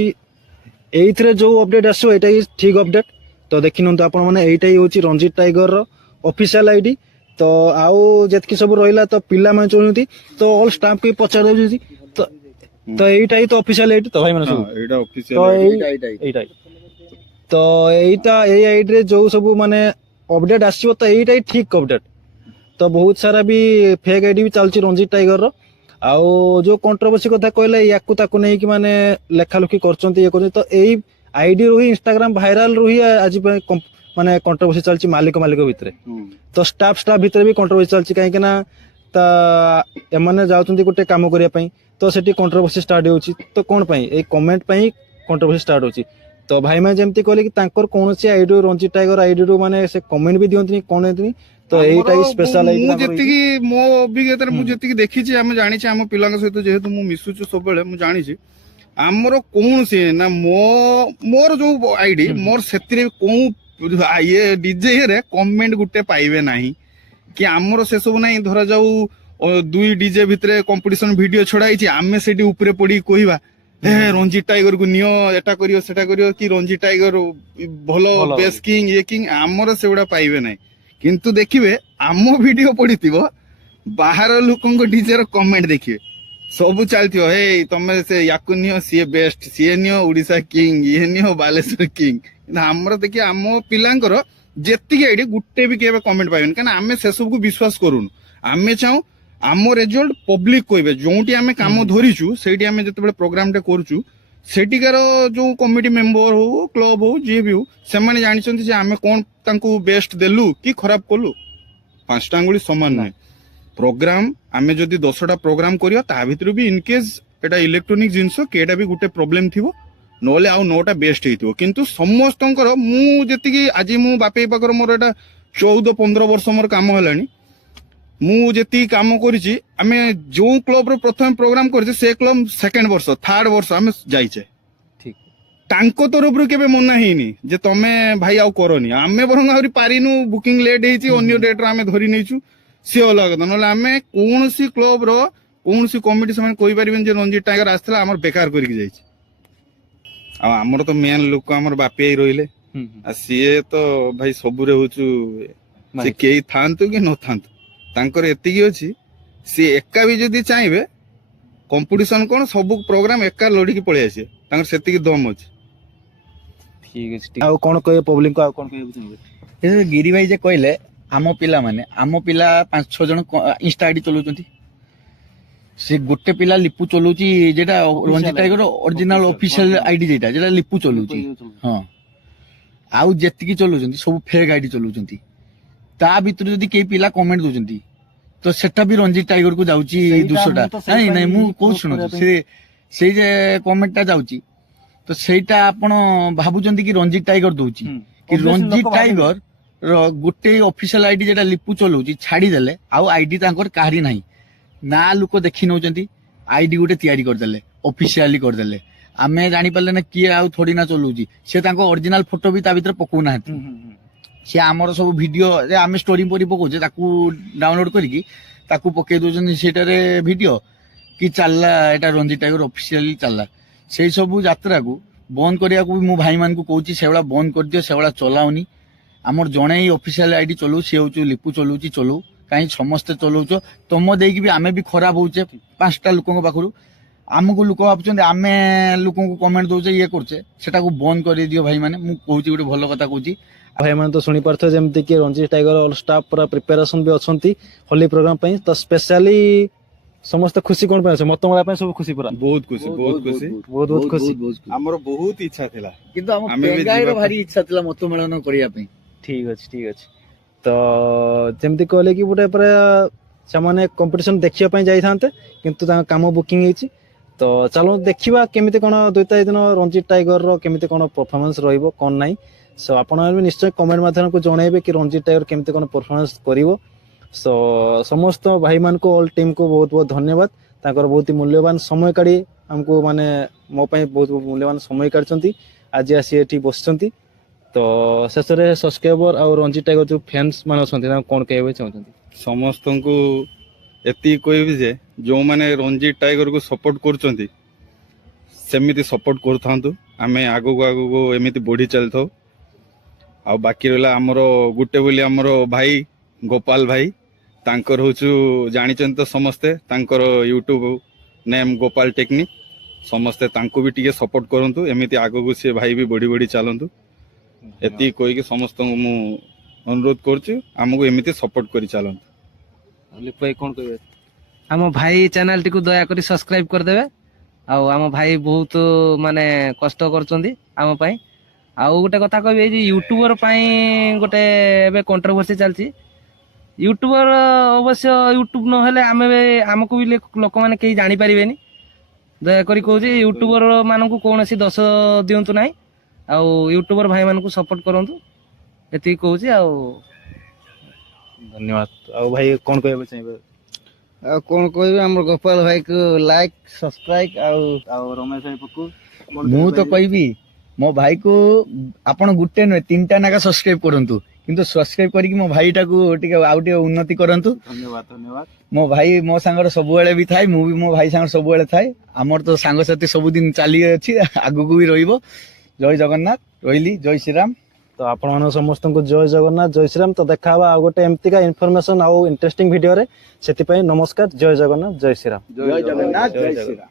ଏଇଥିରେ ଯୋଉ ଅପଡେଟ ଆସିବ ଏଇଟା ହିଁ ଠିକ ଅପଡେଟ। ତ ଦେଖିନିଅନ୍ତୁ ଆପଣ ମାନେ, ଏଇଟା ହିଁ ହଉଛି ରଞ୍ଜିତ ଟାଇଗର ର ଅଫିସିଆଲ ଆଇଡି। ତ ଆଉ ଯେତିକି ସବୁ ରହିଲା, ତ ପିଲାମାନେ ଚାହୁଁଛନ୍ତି, ତ ଅଲ ଷ୍ଟାଫ କୁ ପଚାରି ଦଉଛନ୍ତି, ତ ଏଇଟା ହିଁ ତ ଅଫିସିଆଲ ଆଇଡି ତ ଭାଇ ମାନେ ସବୁ। ଏଇଟା ତ ଅଫିସିଆଲ ଏଇଟା ତ ଏଇ ଆଇଡିରେ ଯୋଉ ସବୁ ମାନେ ଅପଡେଟ ଆସିବ, ତ ଏଇଟା ହିଁ ଠିକ ଅପଡେଟ। ତ ବହୁତ ସାରା ବି ଫେକ୍ ଆଇଡି ବି ଚାଲିଛି ରଞ୍ଜିତ ଟାଇଗର ର। ଆଉ ଯୋଉ କଣ୍ଟ୍ରୋଭର୍ସି କଥା କହିଲେ ୟାକୁ ତାକୁ ନେଇକି ମାନେ ଲେଖାଲେଖି କରୁଛନ୍ତି ଇଏ କରୁଛନ୍ତି ତ ଏଇ ଆଇଡି ରୁ ହିଁ ଇନଷ୍ଟାଗ୍ରାମ ଭାଇରାଲ ରୁ ହିଁ ଆଜି ପାଇଁ ମାନେ କଣ୍ଟ୍ରୋଭର୍ସି ଚାଲିଛି ମାଲିକ ଭିତରେ ତ ଷ୍ଟାଫ ଭିତରେ ବି କଣ୍ଟ୍ରୋଭର୍ସି ଚାଲିଛି କାହିଁକି ନା ତା ଏମାନେ ଯାଉଛନ୍ତି ଗୋଟେ କାମ କରିବା ପାଇଁ ତ ସେଠି କଣ୍ଟ୍ରୋଭର୍ସି ଷ୍ଟାର୍ଟ ହେଉଛି ତ କଣ ପାଇଁ ଏଇ କମେଣ୍ଟ ପାଇଁ କଣ୍ଟ୍ରୋଭର୍ସି ଷ୍ଟାର୍ଟ ହେଉଛି ତ ଭାଇମାନେ ଯେମିତି କହିଲେ କି ତାଙ୍କର କୌଣସି ଆଇଡି ରଞ୍ଜିତ ଟାଇଗର ଆଇଡି ରୁ ମାନେ ସେ କମେଣ୍ଟ ବି ଦିଅନ୍ତିନି କଣ ଦିଅନ୍ତିନି ତ ଏଇଟା ହିଁ ସ୍ପେଶାଲ ମୁଁ ଯେତିକି ମୋ ଅଭିଜ୍ଞତାରେ ମୁଁ ଯେତିକି ଦେଖିଛି ଆମେ ଜାଣିଛେ ଆମ ପିଲାଙ୍କ ସହିତ ଯେହେତୁ ମୁଁ ମିଶୁଛୁ ସବୁବେଳେ ମୁଁ ଜାଣିଛି ଆମର କୌଣସି ନା ମୋର ଯୋଉ ଆଇଡି ମୋର ସେଥିରେ କୋଉ ଇଏ ଡିଜେ ଇଏରେ କମେଣ୍ଟ ଗୋଟେ ପାଇବେ ନାହିଁ କି ଆମର ସେସବୁ ନାହିଁ ଧରାଯାଉ 2 ଡିଜେ ଭିତରେ କମ୍ପିଟିସନ ଭିଡିଓ ଛଡା ହେଇଛି ଆମେ ସେଠି ଉପରେ ପଡିକି କହିବା ରଞ୍ଜିତ ଟାଇଗର କୁ ନିଅ ଏଟା କରିବ ସେଟା କରିବ କି ରଞ୍ଜିତ ଟାଇଗର ଭଲ ବେସ୍ କିଙ୍ଗ ଇଏ କିଙ୍ଗ ଆମର ସେଗୁଡା ପାଇବେ ନାହିଁ କିନ୍ତୁ ଦେଖିବେ ଆମ ଭିଡିଓ ପଡିଥିବ ବାହାର ଲୋକଙ୍କ ଡିଜେ ର କମେଣ୍ଟ ଦେଖିବେ ସବୁ ଚାଲିଥିବ ହେଇ ତମେ ସେ ୟାକୁ ନିଅ ସିଏ ବେଷ୍ଟ ସିଏ ନିଅ ଓଡିଶା କିଙ୍ଗ ଇଏ ନିଅ ବାଲେଶ୍ୱର କିଙ୍ଗ କିନ୍ତୁ ଆମର ଦେଖିବେ ଆମ ପିଲାଙ୍କର ଯେତିକି ଆଇଡି ଗୋଟେ ବି କେବେ କମେଣ୍ଟ ପାଇବେନି କାହିଁକିନା ଆମେ ସେସବୁକୁ ବିଶ୍ୱାସ କରୁନୁ ଆମେ ଚାହୁଁ ଆମ ରେଜଲ୍ଟ ପବ୍ଲିକ କହିବେ ଯୋଉଠି ଆମେ କାମ ଧରିଛୁ ସେଇଠି ଆମେ ଯେତେବେଳେ ପ୍ରୋଗ୍ରାମଟେ କରୁଛୁ ସେଠିକାର ଯୋଉ କମିଟି ମେମ୍ବର ହଉ କ୍ଲବ ହଉ ଯିଏ ବି ହଉ ସେମାନେ ଜାଣିଛନ୍ତି ଯେ ଆମେ କଣ ତାଙ୍କୁ ବେଷ୍ଟ ଦେଲୁ କି ଖରାପ କଲୁ 5ଟା ଆଙ୍ଗୁଳି ସମାନ ନୁହେଁ ପ୍ରୋଗ୍ରାମ ଆମେ ଯଦି 10ଟା ପ୍ରୋଗ୍ରାମ କରିବା ତା ଭିତରୁ ବି ଇନକେସ୍ ଏଟା ଇଲେକ୍ଟ୍ରୋନିକ ଜିନିଷ କେଟା ବି ଗୋଟେ ପ୍ରୋବ୍ଲେମ ଥିବ ନହେଲେ ଆଉ 9ଟା ବେଷ୍ଟ ହେଇଥିବ କିନ୍ତୁ ସମସ୍ତଙ୍କର ମୁଁ ଯେତିକି ଆଜି ମୁଁ ବାପେଇ ପାଖରେ ମୋର ଏଟା 14-15 ବର୍ଷ ମୋର କାମ ହେଲାଣି ମୁଁ ଯେତିକି କାମ କରିଛି ଆମେ ଯୋଉ କ୍ଲବର ପ୍ରଥମେ ପ୍ରୋଗ୍ରାମ କରିଛେ ସେ କ୍ଲବ 2nd ବର୍ଷ 3rd ବର୍ଷ ଆମେ ଯାଇଛେ ତାଙ୍କ ତରଫରୁ କେବେ ମନା ହେଇନି ଯେ ତମେ ଭାଇ ଆଉ କରନି ଆମେ ବରଂ ଆହୁରି ପାରିନୁ ବୁକିଂ ଲେଟ୍ ହେଇଛି ଅନ୍ୟ ଡେଟ୍ରେ ଆମେ ଧରି ନେଇଛୁ ସିଏ ଅଲଗା କଥା ନହେଲେ ଆମେ କୌଣସି କ୍ଲବର କୌଣସି କମିଟି ସେମାନେ କହିପାରିବେନି ଯେ ରଞ୍ଜିତ ଟାଇଗର ଆସିଥିଲା ଆମର ବେକାର କରିକି ଯାଇଛି ଆଉ ଆମର ତ ମେନ୍ ଲୋକ ଆମର ବାପି ଆଇ ରହିଲେ ଆଉ ସିଏ ତ ଭାଇ ସବୁରେ ହଉଛୁ ସେ କେହି ଥାନ୍ତୁ କି ନଥାନ୍ତୁ ତାଙ୍କର ଏତିକି ଅଛି ସିଏ ଏକା ବି ଯଦି ଚାହିଁବେ କମ୍ପିଟିସନ କଣ ସବୁ ପ୍ରୋଗ୍ରାମ ଏକା ଲଢିକି ପଳେଇ ଆସିବେ ତାଙ୍କର ସେତିକି ଦମ ଅଛି ଠିକ ଅଛି ଆଉ କଣ କହିବେ ପବ୍ଲିକ ଆଉ କଣ କହିବାକୁ ଚାହିଁବେ ଗିରି ଭାଇ ଯେ କହିଲେ ଆମ ପିଲା 5-6 ଜଣ ଇନଷ୍ଟା ଆଇଡି ଚଲାଉଛନ୍ତି ସେ ଗୋଟେ ପିଲା ଲିପୁ ଚଲାଉଛି ଯେଟା ରଞ୍ଜିତ ଟାଇଗର ଅରିଜିନାଲ ଅଫିସିଆଲ ଆଇଡି ଯେଟା ଲିପୁ ଚଲାଉଛି ହଁ ଆଉ ଯେତିକି ଚଲାଉଛନ୍ତି ସବୁ ଫେକ୍ ଆଇଡି ଚଲାଉଛନ୍ତି ତା ଭିତରୁ ଯଦି କେହି ପିଲା କମେଣ୍ଟ ଦଉଛନ୍ତି ତ ସେଟା ବି ରଞ୍ଜିତ ଟାଇଗର କୁ ଯାଉଛି 200ଟା ନାଇଁ ମୁଁ କହୁଛି ଶୁଣନ୍ତୁ ସେଇ ଯେ କମେଣ୍ଟ ଟା ଯାଉଛି ତ ସେଇଟା ଆପଣ ଭାବୁଛନ୍ତି କି ରଞ୍ଜିତ ଟାଇଗର ଦଉଛି କି ରଞ୍ଜିତ ଟାଇଗର ଗୋଟେ ଅଫିସିଆଲ ଆଇଡି ଯେଟା ଲିପୁ ଚଲାଉଛି ଛାଡିଦେଲେ ଆଉ ଆଇଡି ତାଙ୍କର କାହାରି ନାହିଁ ନା ଲୋକ ଦେଖି ନଉଛନ୍ତି ଆଇଡି ଗୋଟେ ତିଆରି କରିଦେଲେ ଅଫିସିଆଲି କରିଦେଲେ ଆମେ ଜାଣିପାରିଲେ ନା କିଏ ଆଉ ଥୋଡି ନା ଚଲାଉଛି ସେ ତାଙ୍କ ଅରିଜିନାଲ ଫଟୋ ବି ତା ଭିତରେ ପକଉନାହାନ୍ତି ସେ ଆମର ସବୁ ଭିଡିଓ ଆମେ ଷ୍ଟୋରି ପରି ପକଉଛେ ତାକୁ ଡାଉନଲୋଡ କରିକି ତାକୁ ପକେଇ ଦଉଛନ୍ତି ସେଇଟାରେ ଭିଡିଓ କି ଚାଲିଲା ଏଟା ରଞ୍ଜିତ ଟାଇଗର ଅଫିସିଆଲି ଚାଲିଲା ସେଇ ସବୁ ଯାତ୍ରାକୁ ବନ୍ଦ କରିବାକୁ ବି ମୁଁ ଭାଇମାନଙ୍କୁ କହୁଛି ସେଭଳିଆ ବନ୍ଦ କରିଦିଅ ସେଭଳିଆ ଚଲାଉନି ଆମର ଜଣେ ହିଁ ଅଫିସିଆଲ ଆଇଡି ଚଲଉ ସେ ହଉଛି ଲିପୁ ଚଲଉଛି ଚଲଉ କାହିଁ ସମସ୍ତେ ଚଲଉଛ ତମ ଦେଇକି ବି ଆମେ ବି ଖରାପ ହଉଛେ 5ଟା ଲୋକଙ୍କ ପାଖରୁ ଆମକୁ ଲୋକ ଭାବୁଛନ୍ତି ଆମେ ଲୋକଙ୍କୁ କମେଣ୍ଟ ଦଉଛେ ଇଏ କରୁଛେ ସେଟାକୁ ବନ୍ଦ କରିଦିଅ ଭାଇମାନେ ମୁଁ କହୁଛି ଗୋଟେ ଭଲ କଥା କହୁଛି ଭାଇମାନେ ତ ଶୁଣିପାରୁଥିବେ ଯେମିତି କି ରଞ୍ଜିତ ଟାଇଗର ଅଲ୍ ଷ୍ଟାଫ୍ ପୁରା ପ୍ରିପାରେସନ ବି ଅଛନ୍ତି ହୋଲି ପ୍ରୋଗ୍ରାମ ପାଇଁ ତ ସ୍ପେଶାଲି ସମସ୍ତେ ଖୁସି କଣ ପାଇଁ ଅଛି ମତ ମରା ପାଇଁ ସବୁ ଖୁସି ପୁରା ବହୁତ ଖୁସି ଆମର ବହୁତ ଇଚ୍ଛା ଥିଲା କିନ୍ତୁ ଆମ ଭାରି ଇଚ୍ଛା ଥିଲା ମତ ମେଳନ କରିବା ପାଇଁ ଠିକ ଅଛି ତ ଯେମିତି କହିଲେ କି ଗୋଟେ ପୁରା ସେମାନେ କମ୍ପିଟିସନ ଦେଖିବା ପାଇଁ ଯାଇଥାନ୍ତେ କିନ୍ତୁ ତାଙ୍କ କାମ ବୁକିଂ ହେଇଛି ତ ଚାଲୁ ଦେଖିବା କେମିତି କଣ 2 ଦିନ ରଞ୍ଜିତ ଟାଇଗର ର କେମିତି କଣ ପରଫର୍ମାନ୍ସ ରହିବ କଣ ନାହିଁ ସୋ ଆପଣ ବି ନିଶ୍ଚୟ କମେଣ୍ଟ ମାଧ୍ୟମରେ ଜଣେଇବେ କି ରଞ୍ଜିତ ଟାଇଗର କେମିତି କଣ ପରଫର୍ମାନ୍ସ କରିବ ସୋ ସମସ୍ତ ଭାଇମାନଙ୍କୁ ଅଲ୍ ଟିମ୍କୁ ବହୁତ ବହୁତ ଧନ୍ୟବାଦ ତାଙ୍କର ବହୁତ ମୂଲ୍ୟବାନ ସମୟ କାଢି ଆମକୁ ମାନେ ମୋ ପାଇଁ ବହୁତ ମୂଲ୍ୟବାନ ସମୟ କାଢିଛନ୍ତି ଆଜି ଆସି ଏଠି ବସିଛନ୍ତି ତ ଶେଷରେ ସବସ୍କ୍ରାଇବର ଆଉ ରଞ୍ଜିତ ଟାଇଗର ଯୋଉ ଫ୍ୟାନ୍ସ ମାନେ ଅଛନ୍ତି ତାଙ୍କୁ କଣ କହିବାକୁ ଚାହୁଁଛନ୍ତି ସମସ୍ତଙ୍କୁ ଏତିକି କହିବି ଯେ ଯୋଉମାନେ ରଞ୍ଜିତ ଟାଇଗରକୁ ସପୋର୍ଟ କରୁଛନ୍ତି ସେମିତି ସପୋର୍ଟ କରୁଥାନ୍ତୁ ଆମେ ଆଗକୁ ଏମିତି ବଢି ଚାଲିଥାଉ ଆଉ ବାକି ରହିଲା ଆମର ଗୋଟେ ବୋଲି ଆମର ଭାଇ ଗୋପାଳ ଭାଇ ତାଙ୍କର ହଉଛୁ ଜାଣିଛନ୍ତି ତ ସମସ୍ତେ ତାଙ୍କର ୟୁଟ୍ୟୁବ ନେମ୍ ଗୋପାଳ ଟେକ୍ନିକ ସମସ୍ତେ ତାଙ୍କୁ ବି ଟିକେ ସପୋର୍ଟ କରନ୍ତୁ ଏମିତି ଆଗକୁ ସେ ଭାଇ ବି ବଢି ଚାଲନ୍ତୁ ଏତିକି କହିକି ସମସ୍ତଙ୍କୁ ମୁଁ ଅନୁରୋଧ କରୁଛି ଆମକୁ ଏମିତି ସପୋର୍ଟ କରି ଚାଲନ୍ତୁ ଲିପୁ ଭାଇ କଣ କହିବେ ଆମ ଭାଇ ଚ୍ୟାନେଲ ଟିକୁ ଦୟାକରି ସବସ୍କ୍ରାଇବ କରିଦେବେ। ଆଉ ଆମ ଭାଇ ବହୁତ ମାନେ କଷ୍ଟ କରୁଛନ୍ତି ଆମ ପାଇଁ। ଆଉ ଗୋଟେ କଥା କହିବି, ଏଇ ଯେ ୟୁଟ୍ୟୁବର ପାଇଁ ଗୋଟେ ଏବେ କଣ୍ଟ୍ରୋଭର୍ସି ଚାଲିଛି। ୟୁଟ୍ୟୁବର ଅବଶ୍ୟ ୟୁଟ୍ୟୁବ ନହେଲେ ଆମକୁ ବି ଲୋକମାନେ କେହି ଜାଣିପାରିବେନି। ଦୟାକରି କହୁଛି ୟୁଟ୍ୟୁବର ମାନଙ୍କୁ କୌଣସି ଦୋଷ ଦିଅନ୍ତୁ ନାହିଁ, ଆଉ ୟୁଟ୍ୟୁବର ଭାଇମାନଙ୍କୁ ସପୋର୍ଟ କରନ୍ତୁ, ଏତିକି କହୁଛି। ଆଉ ଧନ୍ୟବାଦ। ଆଉ ଭାଇ କଣ କହିବାକୁ ଚାହିଁବେ? ଆଉ କଣ କହିବି, ଆମର ଗୋପାଳ ଭାଇକୁ ଲାଇକ୍ ସବସ୍କ୍ରାଇବ ଆଉ ରମେଶ ଭାଇ ପକୁ ମୁଁ ତ କହିବି ମୋ ଭାଇକୁ ଆପଣ ଗୋଟେ ନୁହେଁ 3ଟା ନାକା ସବସ୍କ୍ରାଇବ କରନ୍ତୁ, କିନ୍ତୁ ସବସ୍କ୍ରାଇବ କରିକି ମୋ ଭାଇଟାକୁ ଟିକେ ଆଉ ଟିକେ ଉନ୍ନତି କରନ୍ତୁ। ଧନ୍ୟବାଦ। ମୋ ଭାଇ ମୋ ସାଙ୍ଗରେ ସବୁବେଳେ ବି ଥାଏ, ମୁଁ ବି ମୋ ଭାଇ ସାଙ୍ଗରେ ସବୁବେଳେ ଥାଏ। ଆମର ତ ସାଙ୍ଗସାଥି ସବୁଦିନ ଚାଲି ଅଛି, ଆଗକୁ ବି ରହିବ। ଜୟ ଜଗନ୍ନାଥ, ରହିଲି, ଜୟ ଶ୍ରୀରାମ। ତ ଆପଣମାନଙ୍କୁ ସମସ୍ତଙ୍କୁ ଜୟ ଜଗନ୍ନାଥ, ଜୟ ଶ୍ରୀରାମ। ତ ଦେଖା ହବା ଆଉ ଗୋଟେ ଏମିତିକା ଇନଫର୍ମେସନ ଆଉ ଇଣ୍ଟରେଷ୍ଟିଂ ଭିଡିଓରେ। ସେଥିପାଇଁ ନମସ୍କାର, ଜୟ ଜଗନ୍ନାଥ, ଜୟ ଶ୍ରୀରାମ। ଜୟ ଜଗନ୍ନାଥ, ଜୟ ଶ୍ରୀରାମ।